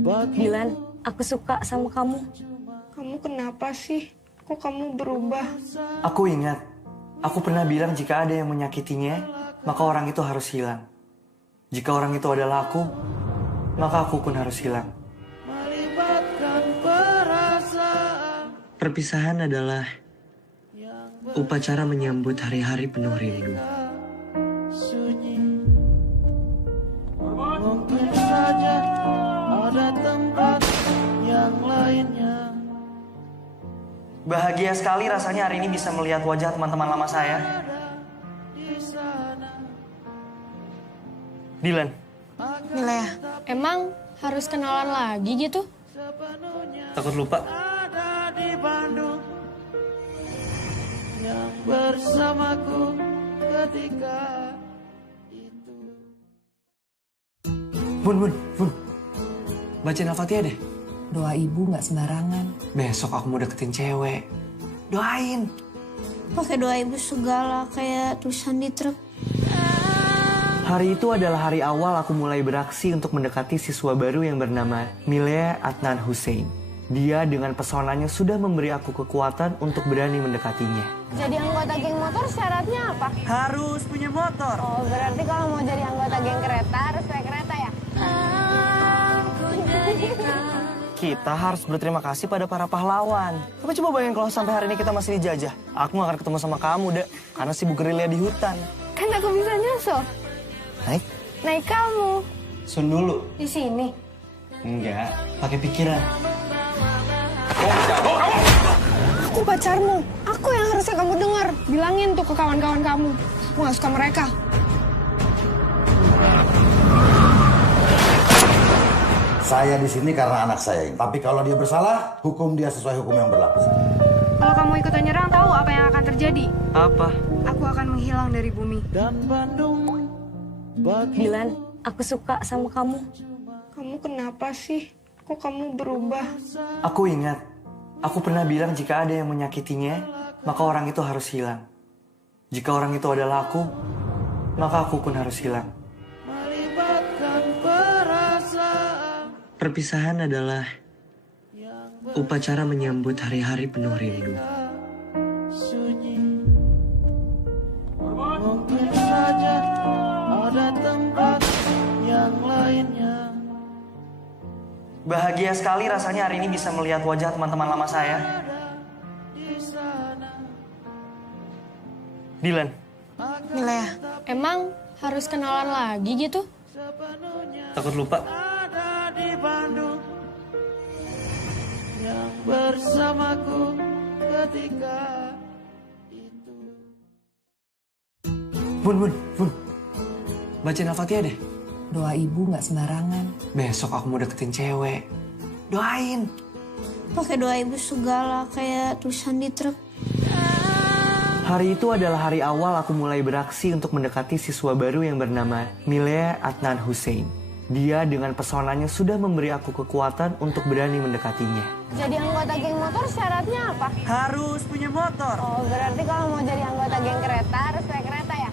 bagi Dilan, aku suka sama kamu. Kamu kenapa sih? Kok kamu berubah? Aku ingat, aku pernah bilang jika ada yang menyakitinya, maka orang itu harus hilang. Jika orang itu adalah aku, maka aku pun harus hilang. melibatkan perasaan Perpisahan adalah upacara menyambut hari-hari penuh rindu. sunyi. Mungkin saja ada tempat yang lainnya. Bahagia sekali rasanya hari ini bisa melihat wajah teman-teman lama saya. Dilan, Milea, emang harus kenalan lagi gitu? takut lupa. Ada di Bandung yang bersamaku ketika itu. Bun. Bacain Al-Fatihah deh. Doa ibu nggak sembarangan. Besok aku mau deketin cewek. Doain. Pakai doa ibu segala kayak tulisan di truk. Hari itu adalah hari awal aku mulai beraksi untuk mendekati siswa baru yang bernama Milea Adnan Hussein. Dia dengan pesonanya sudah memberi aku kekuatan untuk berani mendekatinya. Jadi anggota geng motor syaratnya apa? Harus punya motor. Oh, berarti kalau mau jadi anggota geng kereta harus naik kereta ya? Kita harus berterima kasih pada para pahlawan. Tapi coba bayangin kalau sampai hari ini kita masih dijajah. Aku gak akan ketemu sama kamu, Dek. Karena sibuk gerilya di hutan. Kan aku bisa nyusul. Naik kamu. Sun dulu. Di sini. Enggak, pakai pikiran. Aku pacarmu. Aku yang harusnya kamu dengar. Bilangin tuh ke kawan-kawan kamu. Aku gak suka mereka. Saya di sini karena anak saya. Tapi kalau dia bersalah, hukum dia sesuai hukum yang berlaku. Kalau kamu ikutan nyerang, tahu apa yang akan terjadi? Apa? Aku akan menghilang dari bumi. Dan Bandung bagi Dilan, aku suka sama kamu. Kamu kenapa sih? Kok kamu berubah? Aku ingat, aku pernah bilang jika ada yang menyakitinya, maka orang itu harus hilang. Jika orang itu adalah aku, maka aku pun harus hilang. melibatkan perasaan Perpisahan adalah upacara menyambut hari-hari penuh rindu. sunyi. Mungkin saja ada tempat yang lainnya. Bahagia sekali rasanya hari ini bisa melihat wajah teman-teman lama saya. Dilan, Milea, emang harus kenalan lagi gitu? takut lupa. Ada di Bandung yang bersamaku ketika itu. Bun. Bacain Al-Fatihah deh. Doa ibu nggak sembarangan. Besok aku mau deketin cewek. Doain. Pakai doa ibu segala kayak tulisan di truk. Hari itu adalah hari awal aku mulai beraksi untuk mendekati siswa baru yang bernama Milea Adnan Hussein. Dia dengan pesonanya sudah memberi aku kekuatan untuk berani mendekatinya. Jadi anggota geng motor syaratnya apa? Harus punya motor. Oh, berarti kalau mau jadi anggota geng kereta harus naik kereta ya?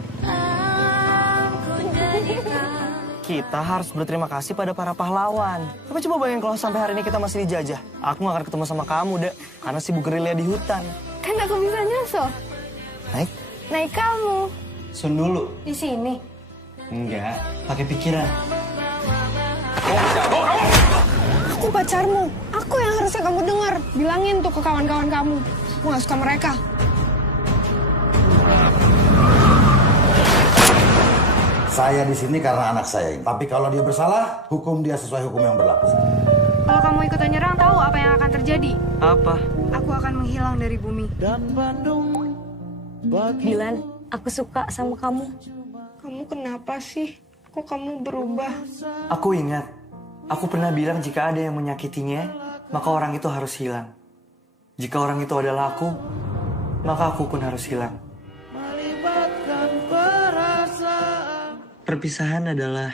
Kita harus berterima kasih pada para pahlawan. Tapi coba bayangin kalau sampai hari ini kita masih dijajah. Aku gak akan ketemu sama kamu, Dek. Karena sibuk gerilya di hutan. Kan aku bisa nyusul. Naik? Naik kamu. Sun dulu. Di sini. Enggak, pakai pikiran. Aku pacarmu. Aku yang harusnya kamu dengar. Bilangin tuh ke kawan-kawan kamu. Aku gak suka mereka. Saya di sini karena anak saya. Tapi kalau dia bersalah, hukum dia sesuai hukum yang berlaku. Kalau kamu ikutan nyerang, tahu apa yang akan terjadi? Apa? Aku akan menghilang dari bumi. Dan Bandung bagi Dilan, aku suka sama kamu. Kamu kenapa sih? Kok kamu berubah? Aku ingat. Aku pernah bilang jika ada yang menyakitinya, maka orang itu harus hilang. Jika orang itu adalah aku, maka aku pun harus hilang. melibatkan perasaan Perpisahan adalah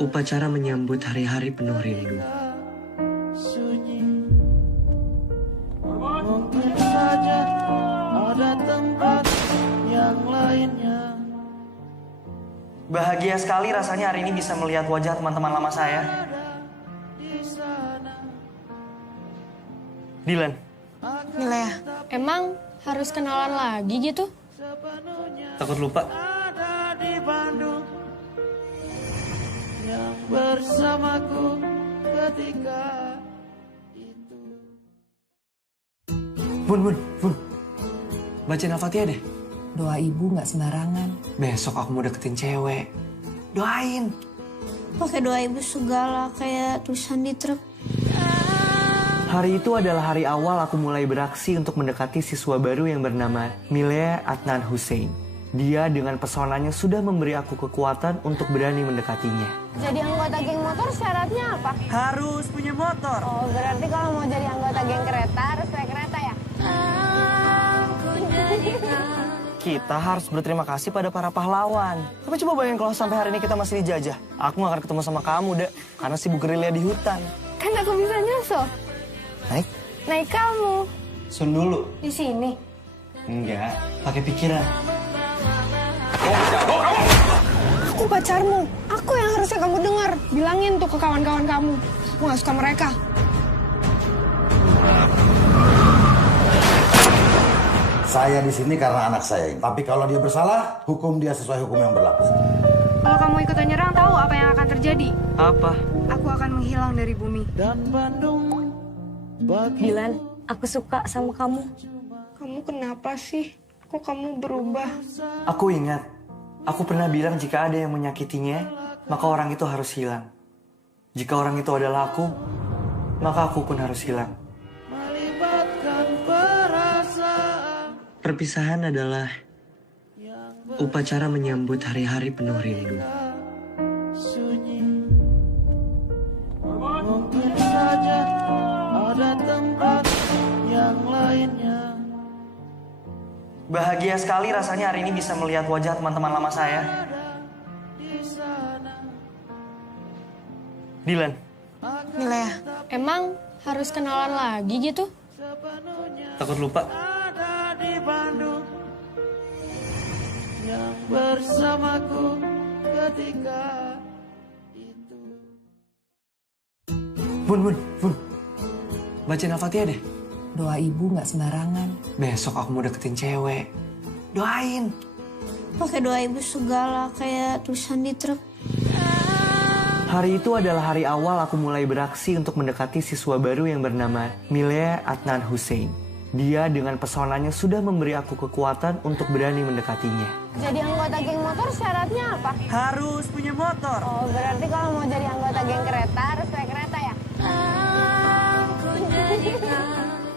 upacara menyambut hari-hari penuh rindu. sunyi. Mungkin saja ada tempat yang lainnya. Bahagia sekali rasanya hari ini bisa melihat wajah teman-teman lama saya. Dilan, Milea, emang harus kenalan lagi gitu? takut lupa. Ada di Bandung yang bersamaku ketika itu. Bun. Bacain Al-Fatihah deh. Doa ibu nggak sembarangan. Besok aku mau deketin cewek. Doain. Pakai doa ibu segala kayak tulisan di truk. Hari itu adalah hari awal aku mulai beraksi untuk mendekati siswa baru yang bernama Milea Adnan Hussein. Dia dengan pesonanya sudah memberi aku kekuatan untuk berani mendekatinya. Jadi anggota geng motor syaratnya apa? Harus punya motor. Oh, berarti kalau mau jadi anggota geng kereta harus naik kereta ya? Kita harus berterima kasih pada para pahlawan. Tapi coba bayangin kalau sampai hari ini kita masih dijajah. Aku gak akan ketemu sama kamu, Dek. Karena sibuk gerilya di hutan. Kan aku bisa nyusul. Naik? Naik kamu. Sun dulu. Di sini. Enggak, pakai pikiran. Aku pacarmu. Aku yang harusnya kamu dengar. Bilangin tuh ke kawan-kawan kamu. Aku gak suka mereka. Saya di sini karena anak saya. Tapi kalau dia bersalah, hukum dia sesuai hukum yang berlaku. Kalau kamu ikutan nyerang, tahu apa yang akan terjadi? Apa? Aku akan menghilang dari bumi. Dan Bandung bagi Dilan, aku suka sama kamu. Kamu kenapa sih? Kok kamu berubah? Aku ingat. Aku pernah bilang jika ada yang menyakitinya, maka orang itu harus hilang. Jika orang itu adalah aku, maka aku pun harus hilang. melibatkan perasaan Perpisahan adalah upacara menyambut hari-hari penuh rindu. sunyi. Mungkin saja ada tempat yang lainnya. Bahagia sekali rasanya hari ini bisa melihat wajah teman-teman lama saya. Dilan, Milea, emang harus kenalan lagi gitu? takut lupa. Ada di Bandung yang bersamaku ketika itu. Bun. Bacain Al-Fatihah deh. Doa ibu nggak sembarangan. Besok aku mau deketin cewek. Doain. Pakai doa ibu segala kayak tulisan di truk. Hari itu adalah hari awal aku mulai beraksi untuk mendekati siswa baru yang bernama Milea Adnan Hussein. Dia dengan pesonanya sudah memberi aku kekuatan untuk berani mendekatinya. Jadi anggota geng motor syaratnya apa? Harus punya motor. Oh, berarti kalau mau jadi anggota geng kereta harus naik kereta ya?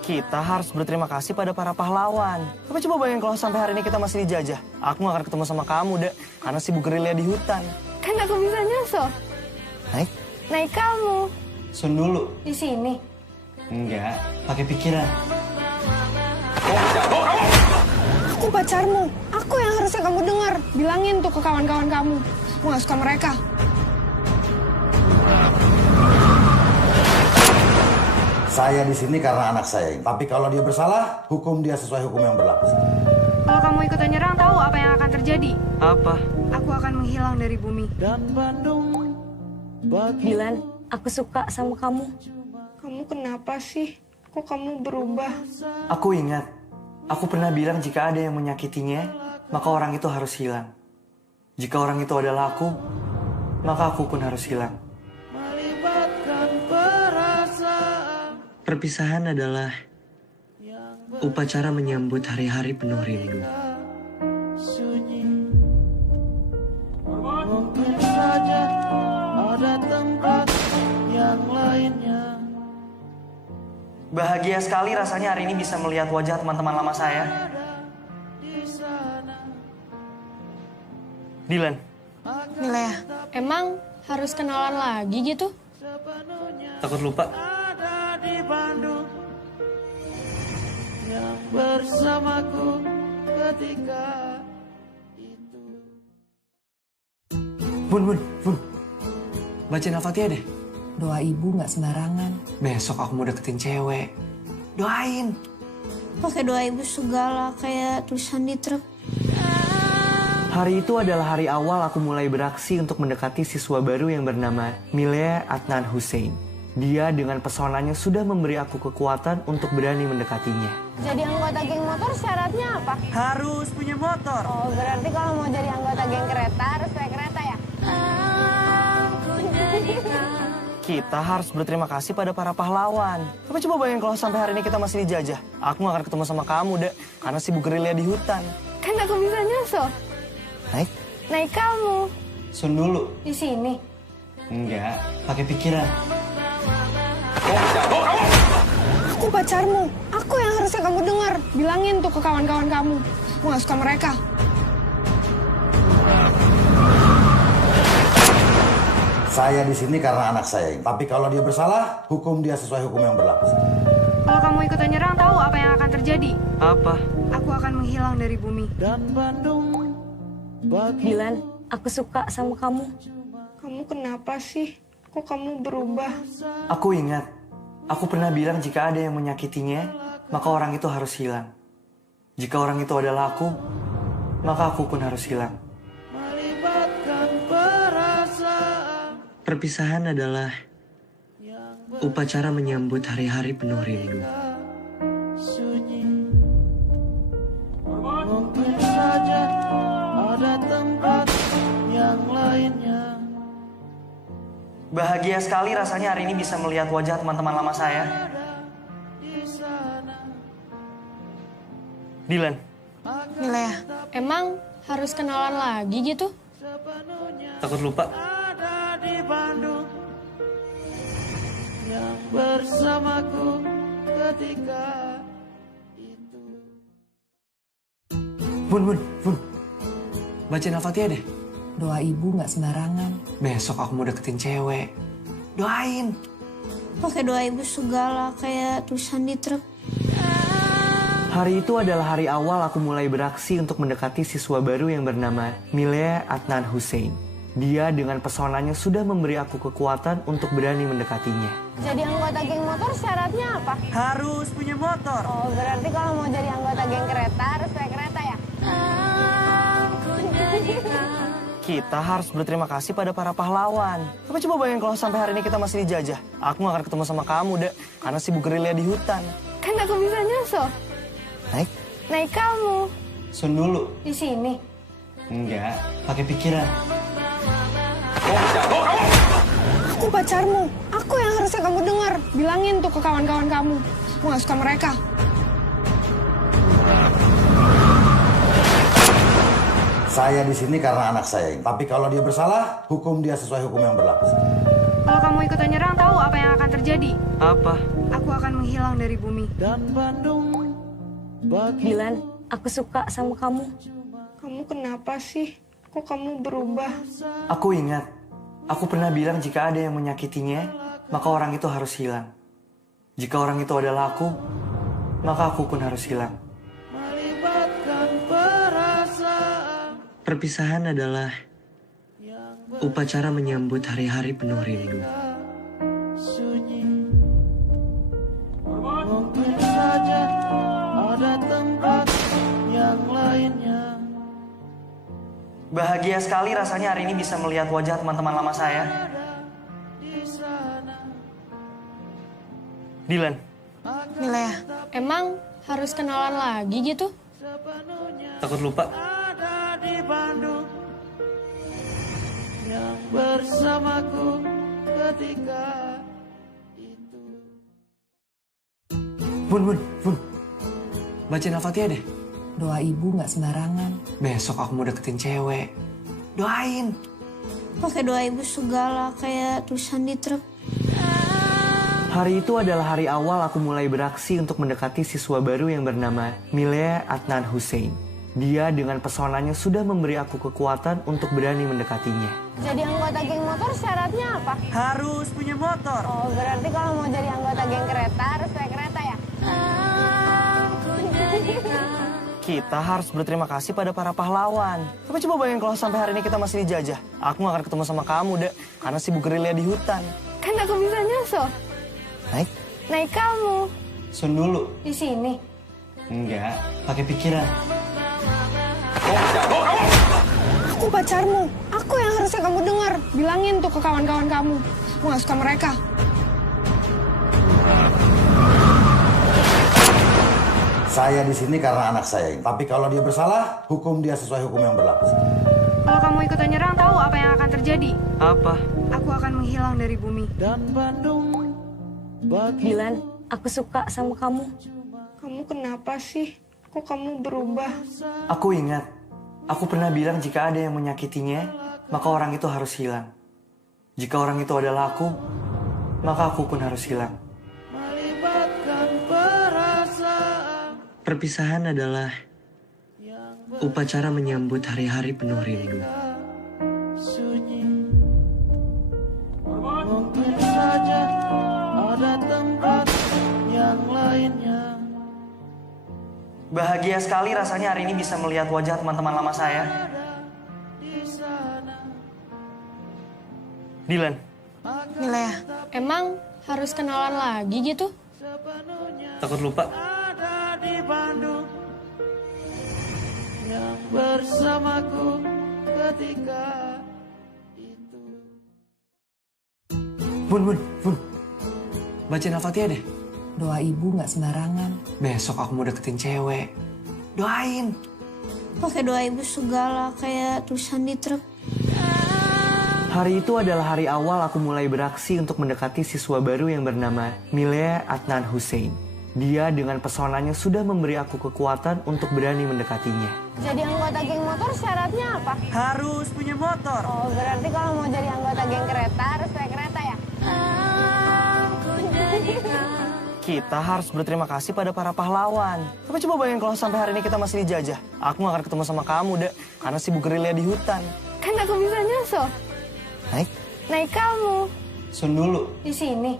Kita harus berterima kasih pada para pahlawan. Tapi coba bayangin kalau sampai hari ini kita masih dijajah. Aku gak akan ketemu sama kamu, Dek. Karena sibuk gerilya di hutan. Kan aku bisa nyusul. Naik? Naik kamu. Sun dulu. Di sini. Enggak, pakai pikiran. Aku pacarmu. Aku yang harusnya kamu dengar. Bilangin tuh ke kawan-kawan kamu. Aku gak suka mereka. Saya di sini karena anak saya. Tapi kalau dia bersalah, hukum dia sesuai hukum yang berlaku. Kalau kamu ikutan nyerang, tahu apa yang akan terjadi? Apa? Aku akan menghilang dari bumi. Dan Bandung bagi Dilan, aku suka sama kamu. Kamu kenapa sih? Kok kamu berubah? Aku ingat, aku pernah bilang jika ada yang menyakitinya, maka orang itu harus hilang. Jika orang itu adalah aku, maka aku pun harus hilang. melibatkan perasaan Perpisahan adalah upacara menyambut hari-hari penuh rindu. sunyi. Mungkin saja ada tempat yang lainnya. Bahagia sekali rasanya hari ini bisa melihat wajah teman-teman lama saya. Dilan, Milea, emang harus kenalan lagi gitu? takut lupa. Ada di Bandung yang bersamaku ketika itu. Bun. Bacain Al-Fatihah deh. Doa ibu nggak sembarangan. Besok aku mau deketin cewek. Doain. Pakai doa ibu segala kayak tulisan di truk. Hari itu adalah hari awal aku mulai beraksi untuk mendekati siswa baru yang bernama Milea Adnan Hussein. Dia dengan pesonanya sudah memberi aku kekuatan untuk berani mendekatinya. Jadi anggota geng motor syaratnya apa? Harus punya motor. Oh, berarti kalau mau jadi anggota geng kereta harus naik kereta ya? Kita harus berterima kasih pada para pahlawan. Tapi coba bayangin kalau sampai hari ini kita masih dijajah. Aku gak akan ketemu sama kamu, Dek. Karena sibuk gerilya di hutan. Kan aku bisa nyusul. Naik? Naik kamu. Sun dulu. Di sini. Enggak, pakai pikiran. Aku pacarmu. Aku yang harusnya kamu dengar. Bilangin tuh ke kawan-kawan kamu. Aku gak suka mereka. Saya di sini karena anak saya. Tapi kalau dia bersalah, hukum dia sesuai hukum yang berlaku. Kalau kamu ikutan nyerang, tahu apa yang akan terjadi? Apa? Aku akan menghilang dari bumi. Dan Bandung bagi Dilan, aku suka sama kamu. Kamu kenapa sih? Kok kamu berubah? Aku ingat, aku pernah bilang jika ada yang menyakitinya, maka orang itu harus hilang. Jika orang itu adalah aku, maka aku pun harus hilang. melibatkan perasaan Perpisahan adalah upacara menyambut hari-hari penuh rindu. sunyi. Mungkin saja ada tempat yang lainnya. Bahagia sekali rasanya hari ini bisa melihat wajah teman-teman lama saya. Dilan, Milea, emang harus kenalan lagi gitu? takut lupa. Ada di Bandung yang bersamaku ketika itu. Bun. Bacain Al-Fatihah deh. Doa ibu nggak sembarangan. Besok aku mau deketin cewek. Doain. Pakai doa ibu segala kayak tulisan di truk. Hari itu adalah hari awal aku mulai beraksi untuk mendekati siswa baru yang bernama Milea Adnan Hussein. Dia dengan pesonanya sudah memberi aku kekuatan untuk berani mendekatinya. Jadi anggota geng motor syaratnya apa? Harus punya motor. Oh, berarti kalau mau jadi anggota geng kereta harus naik kereta ya? Kita harus berterima kasih pada para pahlawan. Tapi coba bayangin kalau sampai hari ini kita masih dijajah. Aku gak akan ketemu sama kamu, Dek. Karena sibuk gerilya di hutan. Kan aku bisa nyusul. Naik? Naik kamu. Sun dulu. Di sini. Enggak, pakai pikiran. Aku pacarmu. Aku yang harusnya kamu dengar. Bilangin tuh ke kawan-kawan kamu. Aku gak suka mereka. Saya di sini karena anak saya. Tapi kalau dia bersalah, hukum dia sesuai hukum yang berlaku. Kalau kamu ikutan nyerang, tahu apa yang akan terjadi? Apa? Aku akan menghilang dari bumi. Dan Bandung bagi Dilan, aku suka sama kamu. Kamu kenapa sih? Kok kamu berubah? Aku ingat, aku pernah bilang jika ada yang menyakitinya, maka orang itu harus hilang. Jika orang itu adalah aku, maka aku pun harus hilang. melibatkan perasaan Perpisahan adalah upacara menyambut hari-hari penuh rindu. sunyi. Bahagia sekali rasanya hari ini bisa melihat wajah teman-teman lama saya. Dilan. Milea, emang harus kenalan lagi gitu? Takut lupa. Ada di Bandung yang bersamaku ketika itu. Bun. Bacain Al-Fatihah deh. Doa ibu nggak sembarangan. Besok aku mau deketin cewek. Doain. Pakai doa ibu segala kayak tulisan di truk. Hari itu adalah hari awal aku mulai beraksi untuk mendekati siswa baru yang bernama Milea Adnan Hussein. Dia dengan pesonanya sudah memberi aku kekuatan untuk berani mendekatinya. Jadi anggota geng motor syaratnya apa? Harus punya motor. Oh, berarti kalau mau jadi anggota geng kereta harus naik kereta ya? Kita harus berterima kasih pada para pahlawan. Tapi coba bayangin kalau sampai hari ini kita masih dijajah. Aku gak akan ketemu sama kamu, Dek. Karena sibuk gerilya di hutan. Kan aku bisa nyusul. Naik kamu. Sun dulu. Di sini. Enggak, pakai pikiran. Aku pacarmu. Aku yang harusnya kamu dengar. Bilangin tuh ke kawan-kawan kamu. Aku gak suka mereka. Saya di sini karena anak saya. Tapi kalau dia bersalah, hukum dia sesuai hukum yang berlaku. Kalau kamu ikutan nyerang, tahu apa yang akan terjadi? Apa? Aku akan menghilang dari bumi. Dan Bandung bagi Dilan, aku suka sama kamu. Kamu kenapa sih? Kok kamu berubah? Aku ingat, aku pernah bilang jika ada yang menyakitinya, maka orang itu harus hilang. Jika orang itu adalah aku, maka aku pun harus hilang. melibatkan perasaan Perpisahan adalah upacara menyambut hari-hari penuh rindu. sunyi. Mungkin saja ada tempat yang lainnya. Bahagia sekali rasanya hari ini bisa melihat wajah teman-teman lama saya. Dilan. Milea, emang harus kenalan lagi gitu? Takut lupa. Ada di Bandung yang bersamaku ketika itu. Bun. Bacain Al-Fatihah deh. Doa ibu nggak sembarangan. Besok aku mau deketin cewek. Doain. Pakai doa ibu segala kayak tulisan di truk. Hari itu adalah hari awal aku mulai beraksi untuk mendekati siswa baru yang bernama Milea Adnan Hussein. Dia dengan pesonanya sudah memberi aku kekuatan untuk berani mendekatinya. Jadi anggota geng motor syaratnya apa? Harus punya motor. Oh, berarti kalau mau jadi anggota geng kereta harus naik kereta ya? Kita harus berterima kasih pada para pahlawan. Tapi coba bayangin kalau sampai hari ini kita masih dijajah. Aku gak akan ketemu sama kamu, Dek. Karena sibuk gerilya di hutan. Kan aku bisa nyusul. Naik kamu. Sun dulu. Di sini.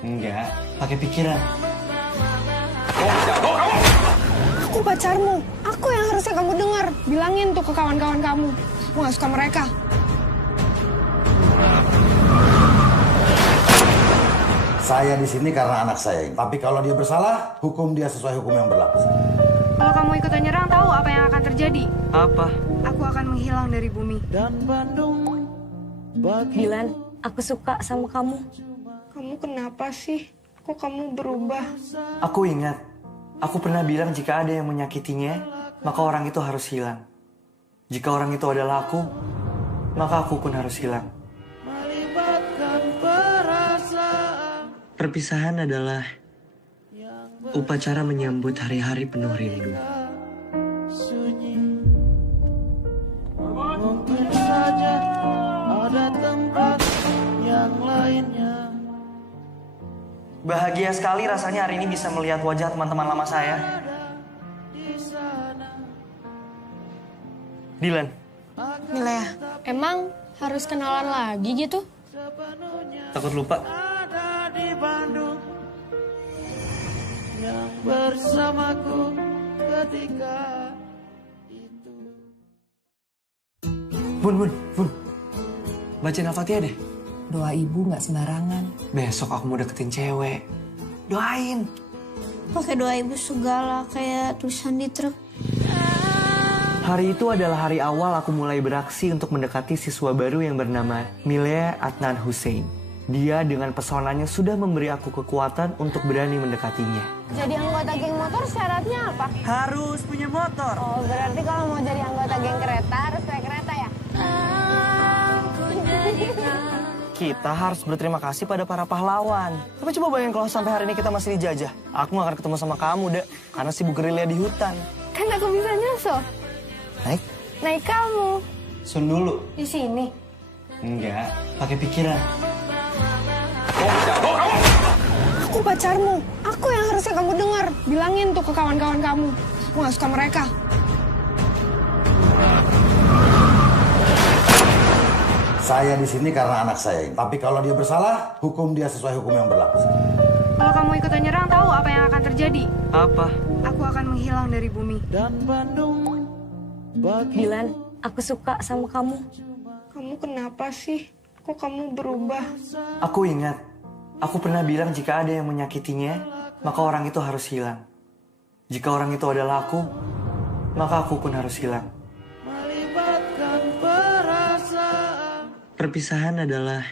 Enggak, pakai pikiran. Aku pacarmu. Aku yang harusnya kamu dengar. Bilangin tuh ke kawan-kawan kamu. Aku gak suka mereka. Saya di sini karena anak saya. Tapi kalau dia bersalah, hukum dia sesuai hukum yang berlaku. Kalau kamu ikutan nyerang, tahu apa yang akan terjadi? Apa? Aku akan menghilang dari bumi. Dan Bandung bagi Dilan, aku suka sama kamu. Kamu kenapa sih? Kok kamu berubah? Aku ingat, aku pernah bilang jika ada yang menyakitinya, maka orang itu harus hilang. Jika orang itu adalah aku, maka aku pun harus hilang. melibatkan perasaan Perpisahan adalah upacara menyambut hari-hari penuh rindu. sunyi. Mungkin saja ada tempat yang lainnya. Bahagia sekali rasanya hari ini bisa melihat wajah teman-teman lama saya. Dilan. Milea, emang harus kenalan lagi gitu? Takut lupa. Ada di Bandung yang bersamaku ketika itu. Bun. Bacain Al-Fatihah deh. Doa ibu nggak sembarangan. Besok aku mau deketin cewek. Doain. Pakai doa ibu segala kayak tulisan di truk. Hari itu adalah hari awal aku mulai beraksi untuk mendekati siswa baru yang bernama Milea Adnan Hussein. Dia dengan pesonanya sudah memberi aku kekuatan untuk berani mendekatinya. Jadi anggota geng motor syaratnya apa? Harus punya motor. Oh, berarti kalau mau jadi anggota geng kereta harus naik kereta ya? Kita harus berterima kasih pada para pahlawan. Tapi coba bayangin kalau sampai hari ini kita masih dijajah. Aku gak akan ketemu sama kamu, Dek. Karena sibuk gerilya di hutan. Kan aku bisa nyusul. Naik? Naik kamu. Sun dulu. Di sini. Enggak, pakai pikiran. Aku pacarmu. Aku yang harusnya kamu dengar. Bilangin tuh ke kawan-kawan kamu. Aku gak suka mereka. Saya di sini karena anak saya. Tapi kalau dia bersalah, hukum dia sesuai hukum yang berlaku. Kalau kamu ikutan nyerang, tahu apa yang akan terjadi? Apa? Aku akan menghilang dari bumi. Dan Bandung bagi Dilan, aku suka sama kamu. Kamu kenapa sih? Kok kamu berubah? Aku ingat, aku pernah bilang jika ada yang menyakitinya, maka orang itu harus hilang. Jika orang itu adalah aku, maka aku pun harus hilang. melibatkan perasaan Perpisahan adalah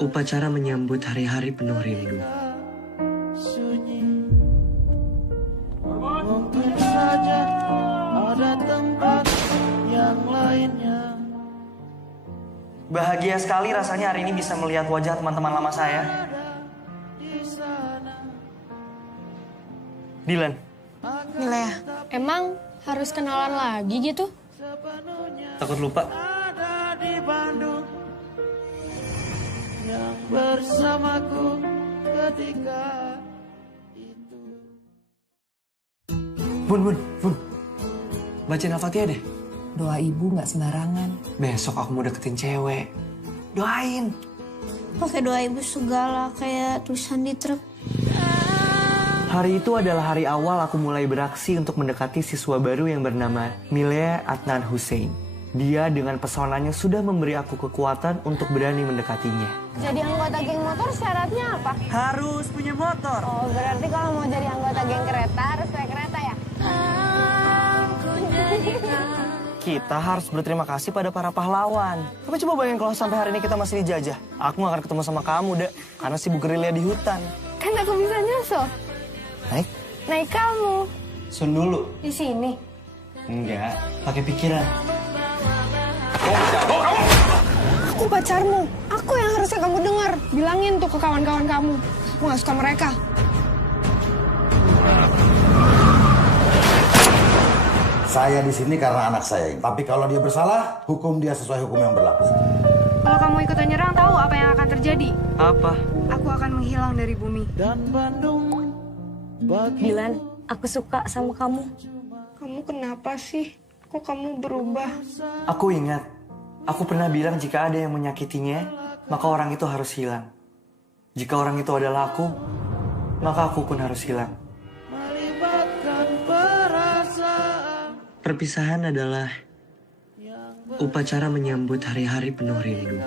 upacara menyambut hari-hari penuh rindu. sunyi. Mungkin saja ada tempat yang lainnya. Bahagia sekali rasanya hari ini bisa melihat wajah teman-teman lama saya. Dilan, Milea, emang harus kenalan lagi gitu? takut lupa. Ada di Bandung yang bersamaku ketika itu. Bun. Bacain Al-Fatihah deh. Doa ibu nggak sembarangan. Besok aku mau deketin cewek. Doain. Pakai doa ibu segala kayak tulisan di truk. Hari itu adalah hari awal aku mulai beraksi untuk mendekati siswa baru yang bernama Milea Adnan Hussein. Dia dengan pesonanya sudah memberi aku kekuatan untuk berani mendekatinya. Jadi anggota geng motor syaratnya apa? Harus punya motor. Oh, berarti kalau mau jadi anggota geng kereta harus naik kereta ya? Kita harus berterima kasih pada para pahlawan. Tapi coba bayangin kalau sampai hari ini kita masih dijajah. Aku gak akan ketemu sama kamu, Dek. Karena sibuk gerilya di hutan. Kan aku bisa nyusul. Naik? Naik kamu. Sun dulu. Di sini. Enggak, pakai pikiran. Aku pacarmu. Aku yang harusnya kamu dengar. Bilangin tuh ke kawan-kawan kamu. Aku gak suka mereka. Saya di sini karena anak saya. Tapi kalau dia bersalah, hukum dia sesuai hukum yang berlaku. Kalau kamu ikutan nyerang, tahu apa yang akan terjadi? Apa? Aku akan menghilang dari bumi. Dan Bandung bagi Dilan, aku suka sama kamu. Kamu kenapa sih? Kok kamu berubah? Aku ingat, aku pernah bilang jika ada yang menyakitinya, maka orang itu harus hilang. Jika orang itu adalah aku, maka aku pun harus hilang. melibatkan perasaan Perpisahan adalah upacara menyambut hari-hari penuh rindu.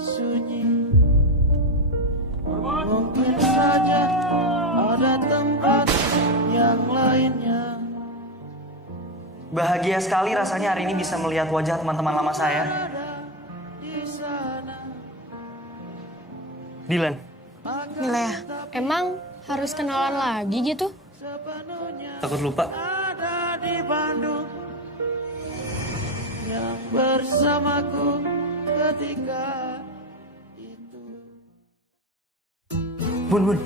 sunyi. Mungkin saja ada tempat yang lainnya. Bahagia sekali rasanya hari ini bisa melihat wajah teman-teman lama saya. Dilan, Milea, emang harus kenalan lagi gitu? takut lupa. Ada di Bandung yang bersamaku ketika itu. Bun.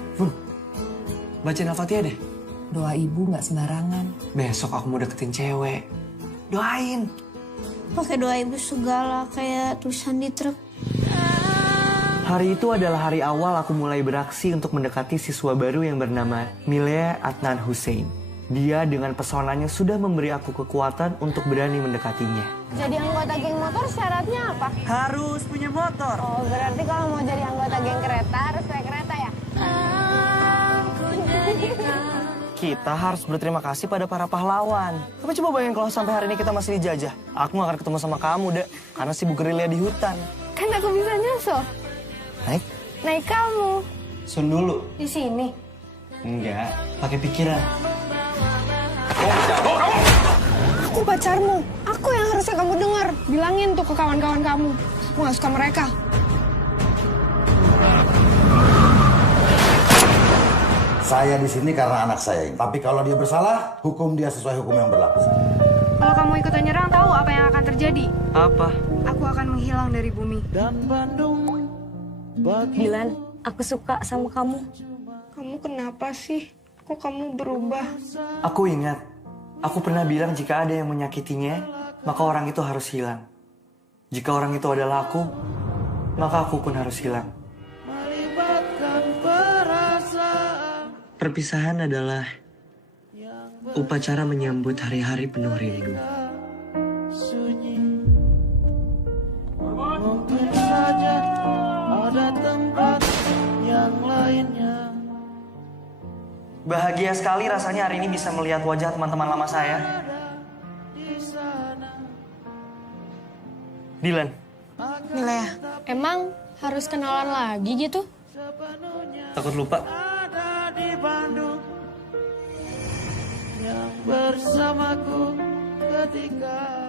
Bacain Al-Fatihah deh. Doa ibu nggak sembarangan. Besok aku mau deketin cewek. Doain. Pakai doa ibu segala kayak tulisan di truk. Hari itu adalah hari awal aku mulai beraksi untuk mendekati siswa baru yang bernama Milea Adnan Hussein. Dia dengan pesonanya sudah memberi aku kekuatan untuk berani mendekatinya. Jadi anggota geng motor syaratnya apa? Harus punya motor. Oh, berarti kalau mau jadi anggota geng kereta harus naik kereta ya? Kita harus berterima kasih pada para pahlawan. Tapi coba bayangin kalau sampai hari ini kita masih dijajah. Aku gak akan ketemu sama kamu, Dek. Karena sibuk gerilya di hutan. Kan aku bisa nyusul. Naik? Naik kamu. Sun dulu. Di sini. Enggak, pakai pikiran. Aku pacarmu. Aku yang harusnya kamu dengar. Bilangin tuh ke kawan-kawan kamu. Aku gak suka mereka. Saya di sini karena anak saya. Tapi kalau dia bersalah, hukum dia sesuai hukum yang berlaku. Kalau kamu ikutan nyerang, tahu apa yang akan terjadi? Apa? Aku akan menghilang dari bumi. Dan Bandung bagi Dilan, aku suka sama kamu. Kamu kenapa sih? Kok kamu berubah? Aku ingat, aku pernah bilang jika ada yang menyakitinya, maka orang itu harus hilang. Jika orang itu adalah aku, maka aku pun harus hilang. melibatkan perasaan Perpisahan adalah upacara menyambut hari-hari penuh rindu. sunyi. Mungkin saja ada tempat yang lainnya. Bahagia sekali rasanya hari ini bisa melihat wajah teman-teman lama saya. Dilan, Milea, emang harus kenalan lagi gitu? takut lupa. Ada di Bandung yang bersamaku ketika